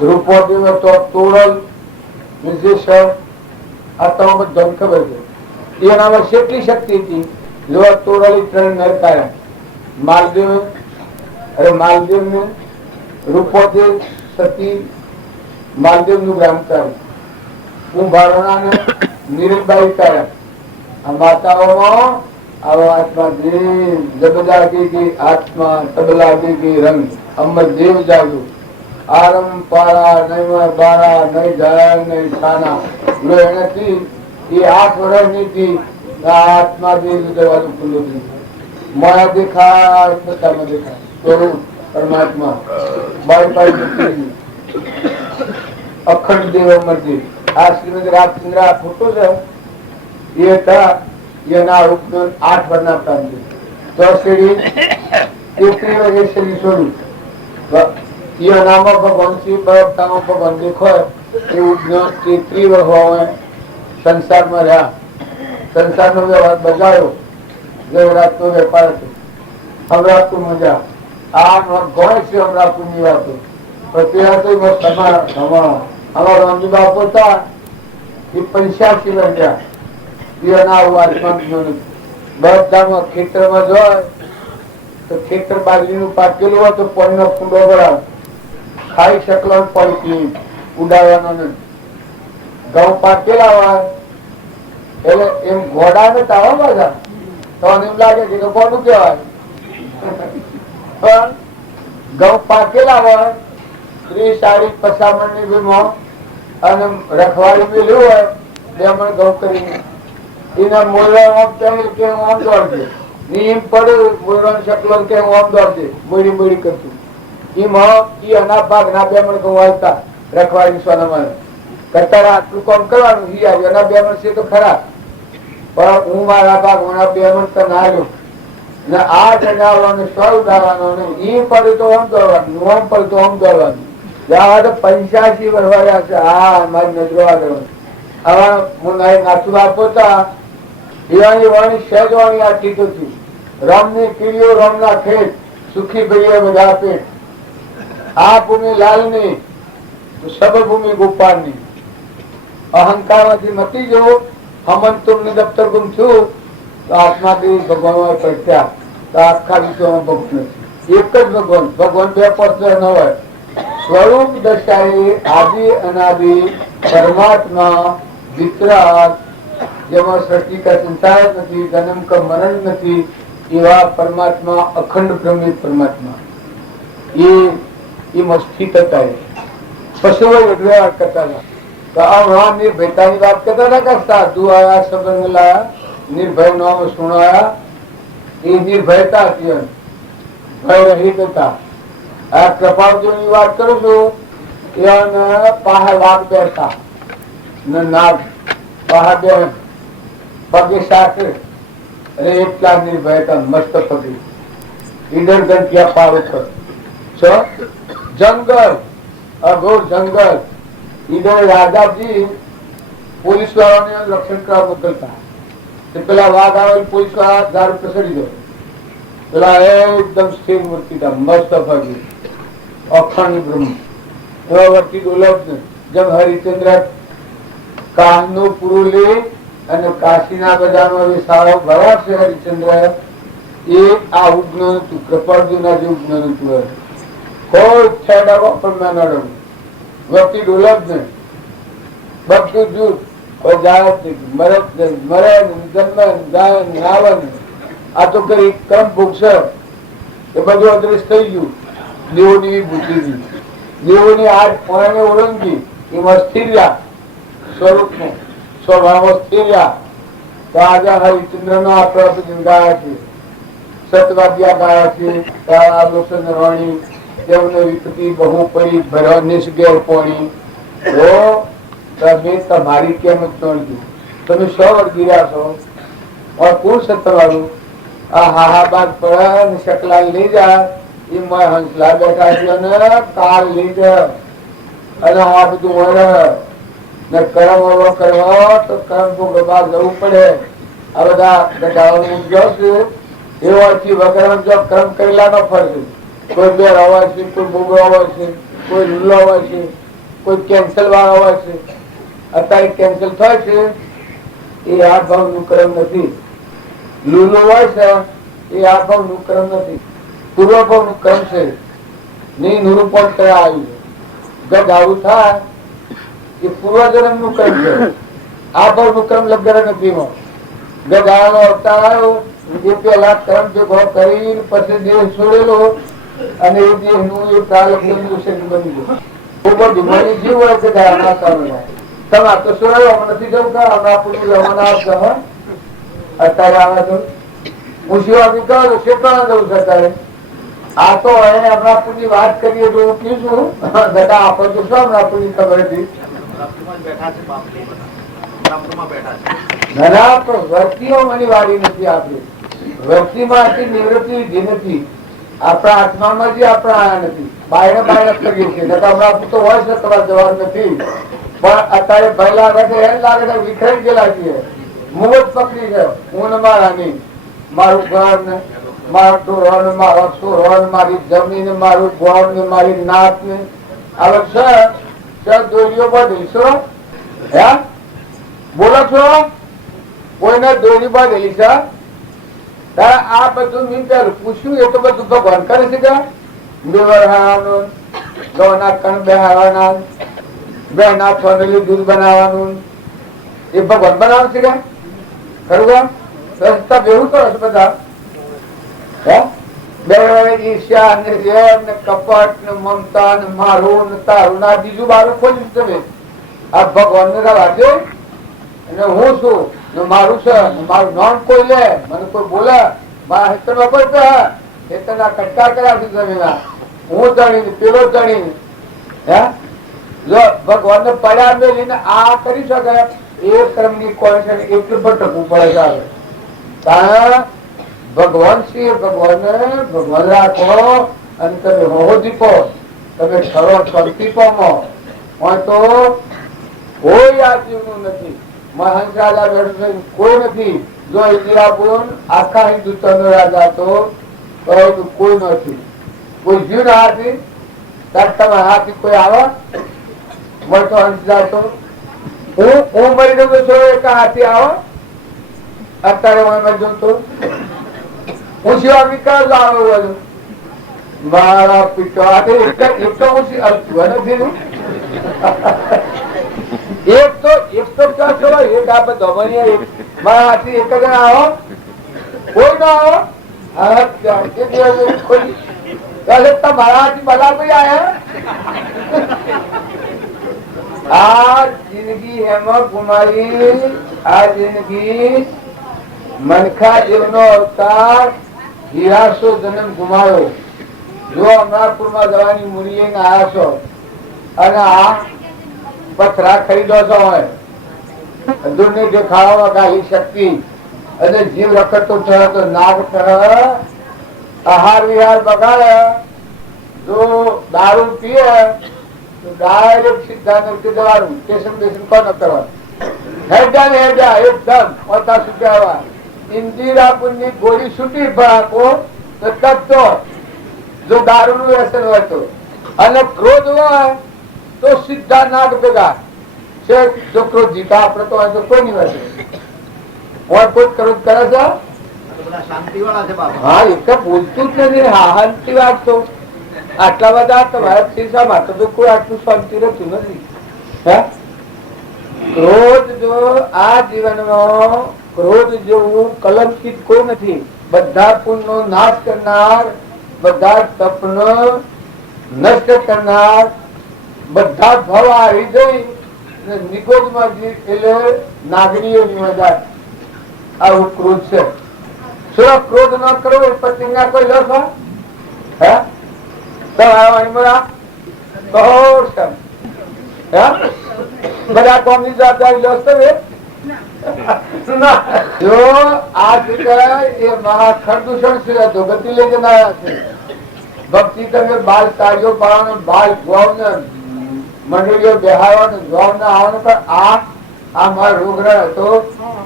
રૂપોદેવ તો તોરલ વિજેશ્વર આ તો બધાને ખબર છે. એનામાં કેટલી શક્તિ હતી. જો તોરલ ત્રણ નરકાયા માલદેવ અરે માલદેવ ને રૂપોદેવ સતી માલદેવ નું ગ્રામચારી કુંભારોણા ને નીરલબાઈ કાયા. આ માતાઓમાં આત્મા જબ જાગેગી આત્મા તબ લાગેગી રંગ અમર દેવ જાગુ આરમ પારા નહીં બારા નહીં જાય નહીં છાના. એનાથી એ 8 વર્ષની થી આત્મા દેવ દરવાજો ખુલ્લો થઈ માયા દેખાય બધામાં દેખાય સ્વરૂપ પરમાત્મા બાઈ બાઈ અખંડ દેવ અમર દેવ. આ શ્રીમદ રાજચંદ્ર ફોટો છે એ હતા એના ઉપનો 8 વર્ષના પ્રાંત તો શ્રી 33 વર્ષે શ્રી છોડ્યું એનામાં ભગવાન શ્રી બળવતામાં ભગવાન દેખાય એ ઉપનો 33 વર્ષ હોય સંસારમાં રહ્યા, સંસારનો વ્યવહાર બજાવ્યો, જયરાજનો વેપાર હતો, હમણાં મજા આ ઘણી છે હમણાં ની વાતો. અમારા રામજી બાપુ હતા એ 85 વર્ષ બધામાં ખેતરમાં જોય તો ખેતર બાજરીનું પાકેલું હોય તો પાણીનો કુંડો ભરાવ ખાઈ શકલો પડી ઉડાડવાનો નહીં. ઘઉં પાકેલા હોય એટલે એમ ઘોડા ને તાવા બધા તો એમ લાગે કે કોનું કહેવાય, પણ ઘઉં પાકેલા હોય 30-40 ની વીમો અને રખવાડી મેળ્યું હોય 2 મણ ઘઉં કરીને એના મોયરા કે આમ દોડજે નીમ પડ્યું મોયરો શકલો કે આમ દોડજે મોડી મોડી કરતું એમાં એ અના ભાગ ના 2 મણ ઘઉં આવતા રખવાડી સોનામાં કરતા આટલું કામ કરવાનું એના 2 મણ છે તો ખરા, પણ હું મારા ભાગ મારા 2 મણ તો ના લ્યો ને આ જણાવવાનો 100 ઉડાડવાનો નહીં. એ પડ્યું તો આમ દોડવાનું, આમ પડ્યું તો આમ દોડવાનું. 85 વર્ષ છે. હા મારી નજરો આગળ હવે હું નાચું આપોતા એવાની વાણી સહેજ વાણી આ ટીકો થયું. રમની કીડીઓ રમના ખેત સુખી ભાઈએ બધા પેટ. આ ભૂમિ લાલની તો સબભૂમિ ગોપાલની. અહંકારમાંથી મટી જવું હમંતુમ ની દફતર ગુમ છું તો આત્માથી ભગવાન પડ્યા તો આખા વિશ્વમાં ભગવાન નથી. એક જ ભગવાન. ભગવાન 2 પદ ન હોય. સ્વરૂપ દશાએ આદિ અનાદિ પરમાત્મા વિતરાગ જેમાં સૃષ્ટિ કા સંસાર નથી, જન્મ કા મરણ નથી, એવા પરમાત્મા અખંડ બ્રહ્મિત પરમાત્મા એ સ્થિત હતા. પશુઓ વ્યવહાર કરતા હતા તો આ નિર્ભયતાની વાત કરતા હતા કે સાધુ આયા સંબંધ લાયા નિર્ભય નામ સુણાયા. એ નિર્ભયતા હતી, ભય રહિત હતા. આ કૃપાળજી ની વાત કરું છું એને પાહે વાઘ બેઠા ને નાગ પાહે બે પગે સાકરે અને એટલા નિર્ભયતા મસ્ત પગે ઈડર ગંઠિયા પાર ઉપર જંગલ અઘોર જંગલ. ઈડર રાજાજી પોલીસ વાળાને રક્ષણ કરવા મોકલતા પેલા વાઘ આવે પોલીસ વાળા ઝાડ ઉપર ચડી જાય પેલા એકદમ સ્થિર મૂર્તિ મસ્ત પગે અખંડ બ્રહ્મ એવા વર્તી દુર્લભ ને જેમ હરિચંદ્ર કાહનું પૂરું લે અને કાશીના બજારમાં વિશાળો ભરા છે હરિચંદ્ર એ આ ઉજ્ઞાન હતું. કૃપાળજીના જે ઉજ્ઞાન હતું કોઈ છેડા પણ મેં ન વર્તી દુર્લભ ને બધું જૂથ કોઈ જાય મરે મરે જન્મ જાય નાવે આ તો કરી કર્મ ભૂગશે એ બધું અદ્રશ્ય થઈ ગયું. દેવોની બુદ્ધિ દેવોની આજ પોતાને ઓળંગી એમાં સ્થિર રહ્યા સ્વરૂપમાં સ્વભાવ સ્થિર રહ્યા. તો આજે હરિચંદ્ર નો આપણે ગાયા છે, સતવાદ્યા ગાયા છે, લોચન રાણી તેમને વિપત્તિ બહુ પડી ભરવા નિષ્ગેર પોણી તમે તમારી કેમ જ નોંધ્યું તમે 100 વર્ષ ગીર્યા છો કોણ છે તમારું આ હાહાબાદ પડે શકલા લઈ જા એ હંસલા બેઠા છે અને કાલ લઈ જાય અને આ બધું વળે ને કર્મ કરવા તો કર્મ ભોગવવા જવું પડે. આ બધા ગઢાવાનું જો છે એવાથી વગર જો કર્મ કરેલા ન ફરશે. કોઈ બે અવાજ છે, કોઈ ભોગવ અવાજ છે, કોઈ લૂલો અવાજ છે, કોઈ કેન્સલ વાળો અવાજ છે. અત્યારે કેન્સલ થાય છે એ આ ભાવ નું કર્મ નથી. લૂલો હોય છે એ આ ભાવ નું કર્મ નથી, પૂર્વ ભાવ નું કર્મ છે. નહીં નિરૂપણ કર્યા આવ્યું ગજ આવું થાય એ પૂર્વજન્મ નું કર્મ છે. આ ભાવ નું કર્મ લગ્ન નથી. ગજ આવાનો અવતાર આવ્યો એ પેલા કર્મ ભેગો કરી પછી દેહ છોડેલો અને એ દેહ નું એ પ્રારબ્ધ બની ગયું. જીવ હોય છે તમે તો છોડાયો નથી જવું કા હમણાં પૂરું રહેવાના અત્યારે આવે તો હું શિવાજી કહું ક્ષેત્રમાં જવું છે અત્યારે. આ તો હમણાં પૂરી વાત કરીએ તો હું કહીશું બધા આપો તો શું હમણાં પૂરી ખબર હતી. બેઠા છે ના પણ વર્તીઓ મને વાળી નથી આપણી. વર્તીમાંથી નિવૃત્તિ લીધી નથી. આપણા આત્મામાં જે આપણા આયા નથી. બાયણે બાયણે કરીએ છીએ. હમણાં તો હોય છે તમારે જવાબ નથી. પણ અત્યારે ભય લાગે છે, એમ લાગે છે વિખરાઈ ગયેલા છીએ. મું જ પકડી છે. હું ને મારા નહીં, મારું ઘર ને મારું ઢોર ને મારો સોર, મારી જમીન, મારું ગોળ ને મારી નાત ને આવે છે દોરીઓ બાંધી છો. હે બોલો છો કોઈને દોરી બાંધેલી છે? તારે આ બધું મેં પેલું પૂછ્યું એ તો બધું ભગવાન કરે છે કે લીવર હારવાનું, ગૌના કણ બેહારવાના, બેના ફેમિલી દૂધ બનાવવાનું એ ભગવાન બનાવે છે કે ખરું? રસ્તા બેવું કરો છો બધા. બે ઈર્ષ્યા ને રેમ ને કપટ ને મમતા ને મારું ને તારું ના બીજું બારું ખોલ્યું તમે. આ ભગવાન ને રાખજો અને હું છું ને મારું છે, મારું નામ કોઈ લે, મને કોઈ બોલે, મારા હેતર માં કોઈ કહે, હેતર ના કટકા કર્યા છે જમીન. હું જાણી પેલો જાણી. હે જો ભગવાન ને પડ્યા મેલીને આ કરી શકે એ ક્રમ ની કોઈ છે એટલું ભટકવું પડે છે. ભગવાન શ્રી ભગવાન રાખો અને તમે હોવો દીપો, તમે ખરો શક્તિ પામો. તો કોઈ આ જીવનું નથી. મહાંસાલા બેઠું કોઈ નથી. જો ઇન્દિરાપુર આખા હિન્દુસ્તાન નો રાજા તો કોઈ નથી. કોઈ જીવ ના હાથી તમારા હાથી કોઈ આવે મળતો હંસા તો હું મરી જતો છું એક હાથી આવે અત્યારે હું મરી જતો હું સેવા વિકાસ આવે બધું મારા પીટો હાથે એક તો હું નથી એક તો ક્યાં છો એક આ બધો મારા હાથી એક જ આવો કોઈ ના આવો તમારા હાથી ભલા ભાઈ આયા. આ જિંદગી એમાં ગુમાવી, આ જિંદગી મનખા દેવનો અવતાર હિરાસો જન્મ ગુમાવ્યો. જો અમરાપુર માં જવાની મુરીએ આવ્યા છો અને આ પથરા ખરીદો છો હોય દૂરને દેખાડવા ગાલી શક્તિ અને જીવ રખડતો થયો તો નાગ આહાર વિહાર બગાડે. જો દારૂ પીએ તો ડાયરેક્ટ સિદ્ધાંત જવાનું સ્ટેશન બેશન કોણ કરવાનું હેડા ને હેડા એકદમ ઓતા સુટ્યા. ઇન્દિરાપુર ની ગોળી છૂટી ભરાકો તો તપતો જો દારૂ નું વ્યસન હોય તો, અને ક્રોધ હોય તો સીધા નાગ ભેગા છે. જો ક્રોધ જીતા આપડે તો હોય તો કોઈ નહીં હોય કોઈ ક્રોધ કરે છે. હા એક બોલતું જ નથી. હાહાંતિ વાત તો આટલા બધા તમારા શીર્ષામાં તો કોઈ આટલું શાંતિ રહેતું નથી. ક્રોધ જો આ જીવનમાં ક્રોધ જેવું કલંકિત કોઈ નથી. બધા પુણ્ય નો નાશ કરનાર, બધા તપનો નષ્ટ કરનાર, બધા ભાવ હારી જઈ નિગોદમાં એટલે નાગરીઓ મજા આવું ક્રોધ છે. શું ક્રોધ ન કરો એ પ્રતિજ્ઞા કોઈ લખો હે બધા કોમ ની જવાબદારી લખતો જો આ જગ્યાએ એ મહાખરદૂષણ છે તો ગતિ લઈ જનારા છે. ભક્તિ તમે બાલ કાર્યો પાડવાનું, બાલ જોબ ને મંડળીઓ બેહારવાનું, જોબ ને આવવાનું. પણ આ મારો રોગ રહ્યો તો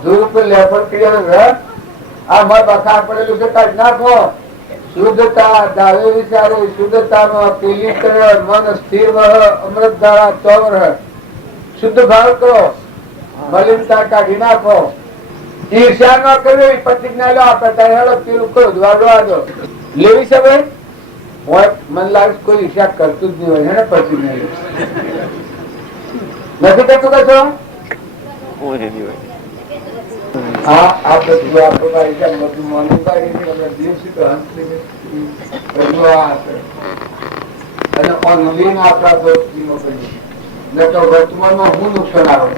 ધૂપ લેફર ક્રિયા આ મારે બખાર પડેલું છે કાઢ નાખો. શુદ્ધતા દાવે વિચારે શુદ્ધતામાં પેલી કરે મન સ્થિર રહે, અમૃત ધારા ચોર રહે. શુદ્ધ ભાવ કરો, મલિનતા કાઢી નાખો. ઈર્ષ્યા ન કરવી, પ્રતિજ્ઞા લો. આપણે હેડો પેલું કરો દ્વાડવા દો લેવી છે ભાઈ. મને લાગે કોઈ ઈર્ષ્યા કરતું જ નહીં હોય ને પ્રતિજ્ઞા લે નથી કરતું કશો. હા આપડે બધું માનું અને ઓનલીન આપણા વર્તમાનમાં શું નુકસાન આવે.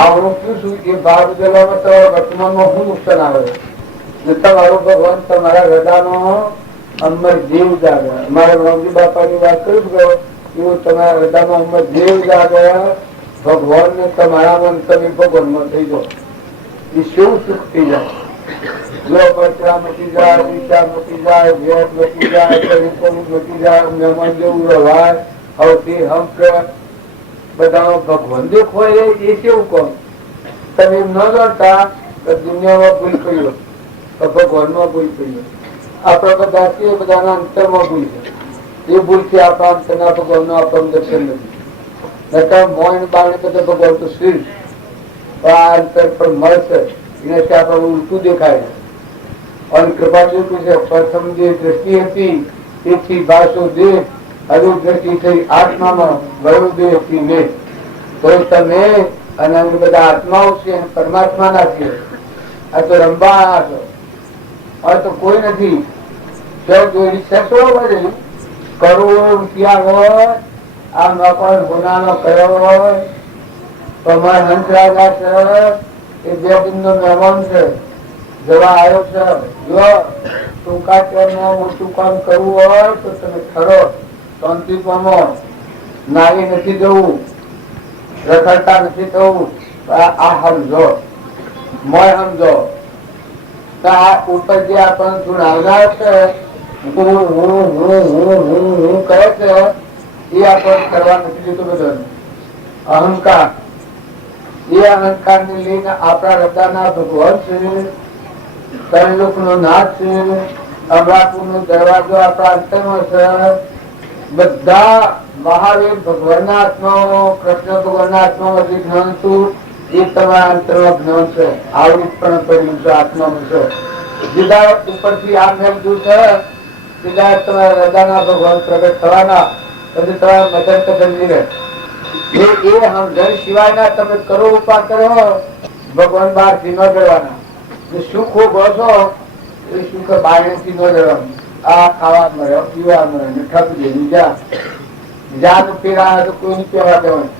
આ રોક્યું શું એ ભાવ બદલવામાં તો વર્તમાનમાં શું નુકસાન આવે. તમારું ભગવાન તમારા હૃદયનો અમર જીવ જાગે. અમારા રામજી બાપા ની વાત કરું છું એવું તમારા હૃદયમાં અમર જીવ જાગે. ભગવાન ને તમારા મન તમે ભગવાન માં થઈ જાઓ. એ શું સુખ થઈ જાય. જો બચરા મટી જાય, ઈચ્છા મટી જાય, ભેદ મટી જાય, પરિશ્રમ મટી જાય, મહેમાન જેવું વ્યવહાર સૌથી હમ બધા ભગવાન દુઃખ હોય એ કેવું કહો. તમે એમ ન જાણતા કે દુનિયામાં ભૂલ કર્યો તો ભગવાનમાં ભૂલ કર્યો. આપણા બધા છે બધાના અંતરમાં ભૂલ છે. એ ભૂલથી આપણા અંતરના ભગવાનનું આપણને દર્શન નથી. મોઈન બાળને બધા ભગવાન તો શ્રી આ અંતર પણ મળશે એનાથી આપણે ઉલટું દેખાય. અને કૃપા જેટલું છે પ્રથમ જે દ્રષ્ટિ હતી તેથી બાસો દેહ હજુ દ્રષ્ટિ થઈ આત્મામાં ગયો દેહ હતી મેં. તો તમે અને અમે બધા આત્માઓ છે પરમાત્માના છે. આ તો રંબા છો તો કોઈ નથી. કરોડો રૂપિયા હોય આ નોકર ગુનાનો કયો હોય તો અમારા હંસ રાજા છે એ 2 દિનનો મહેમાન છે જવા આવ્યો છે. જો ટૂંકા ટાઈમમાં મોટું કામ કરવું હોય તો તમે ખરો શાંતિ પામો. નારી નથી જવું, રખડતા નથી થવું. આ સમજો મોય સમજો. આ ઉપર જે આપણને સુનાવનાર છે હું કહે છે એ આપણને કરવા નથી દીધું. બધું અહંકાર એ અહંકાર ને લઈને આપણા હૃદયના ભગવાન છે, ત્રણલોક નો નાથ છે, અમરાપુર નો દરવાજો આપણા અંતરમાં છે. બધા મહાવીર ભગવાન ના આત્માઓ, કૃષ્ણ ભગવાન ના આત્મામાં જે જ્ઞાન હતું એ તમારા અંતરમાં જ્ઞાન છે. આવૃત પણ કર્યું છે આત્માનું છે. જુદા ઉપરથી આ મેળવું છે જુદા તમારા હૃદયના ભગવાન પ્રગટ થવાના. પછી તમારા મદદ કદમ રહે એ સમજણ સિવાયના તમે કરો ઉપાય કરો ભગવાન બહાર થી ન જવાના. સુખ ભોસો એ સુખ બાયણથી ન જવાનું. આ ખાવા મળે, પીવા મળે, ઠક જેવી જાન પીરા તો કોઈ કહેવા દેવાનું.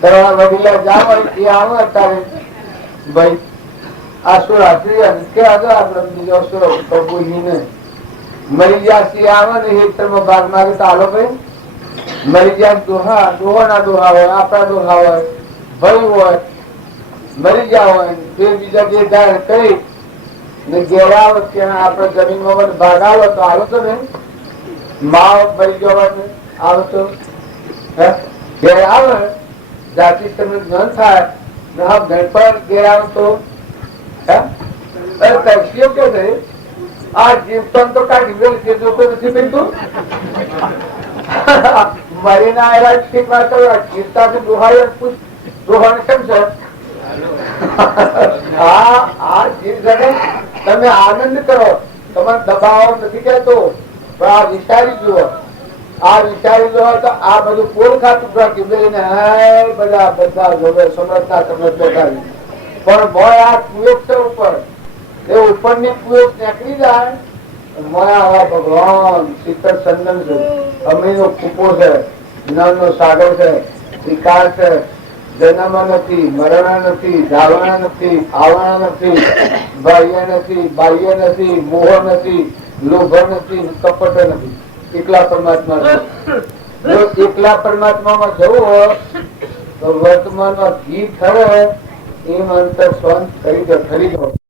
તમારા વડીલા જાવ એ આવે અત્યારે ભાઈ આ શું રાત્રિ કે આગળ આપડે બીજો શું બોલીને મરી જ્યાં આવે ને એ તમે ભાગ માગે તો હાલો ભાઈ મરી જ્યાં દોહા દોહાના દોહા હોય, આપણા દોહા હોય, ભાઈ હોય, મરી ગયા હોય ફેર બીજા બે ગાય કરી ને ઘેરા આવે ત્યાં આપડે જમીનમાં ભાગ આવે તો આવે તો ને માવ મરી ગયો આવે તો ઘેર આવે જાતિ તમને જ્ઞાન થાય ગણપત ઘેર આવે તો કે આ જીવતન તો કઈ જોતો નથી બનતું. મરીને આવેલા ઠીક વાત જીવતા દોહાય દોહાને કેમ છે આ જીવ જગત તમે આનંદ કરો. તમારે દબાવ નથી કહેતો પણ આ વિચારી જુઓ. આ વિચારી જુઓ તો આ બધું પોલ ખાતું બધા બધા સમજતા સમજતા પણ મોય આ કુવેત છે ઉપર એ ઉપરની કુવેત નીકળી જાય. મોયા આવા ભગવાન શીતળ ચંદન છે, અમીનો કૂપો છે, જ્ઞાન નો સાગર છે, વિકાર છે, જન્મ નથી, મરણ નથી, ધારણા નથી, આવણા નથી, બાહ્ય નથી, બાહ્ય નથી, મોહ નથી, લોભ નથી, કપટ નથી. એકલા પરમાત્મા છે. જો એકલા પરમાત્મામાં જવું હોય તો વર્તમાનમાં ઘી ઠરે એમ અંતર સ્વંત ખરીદો.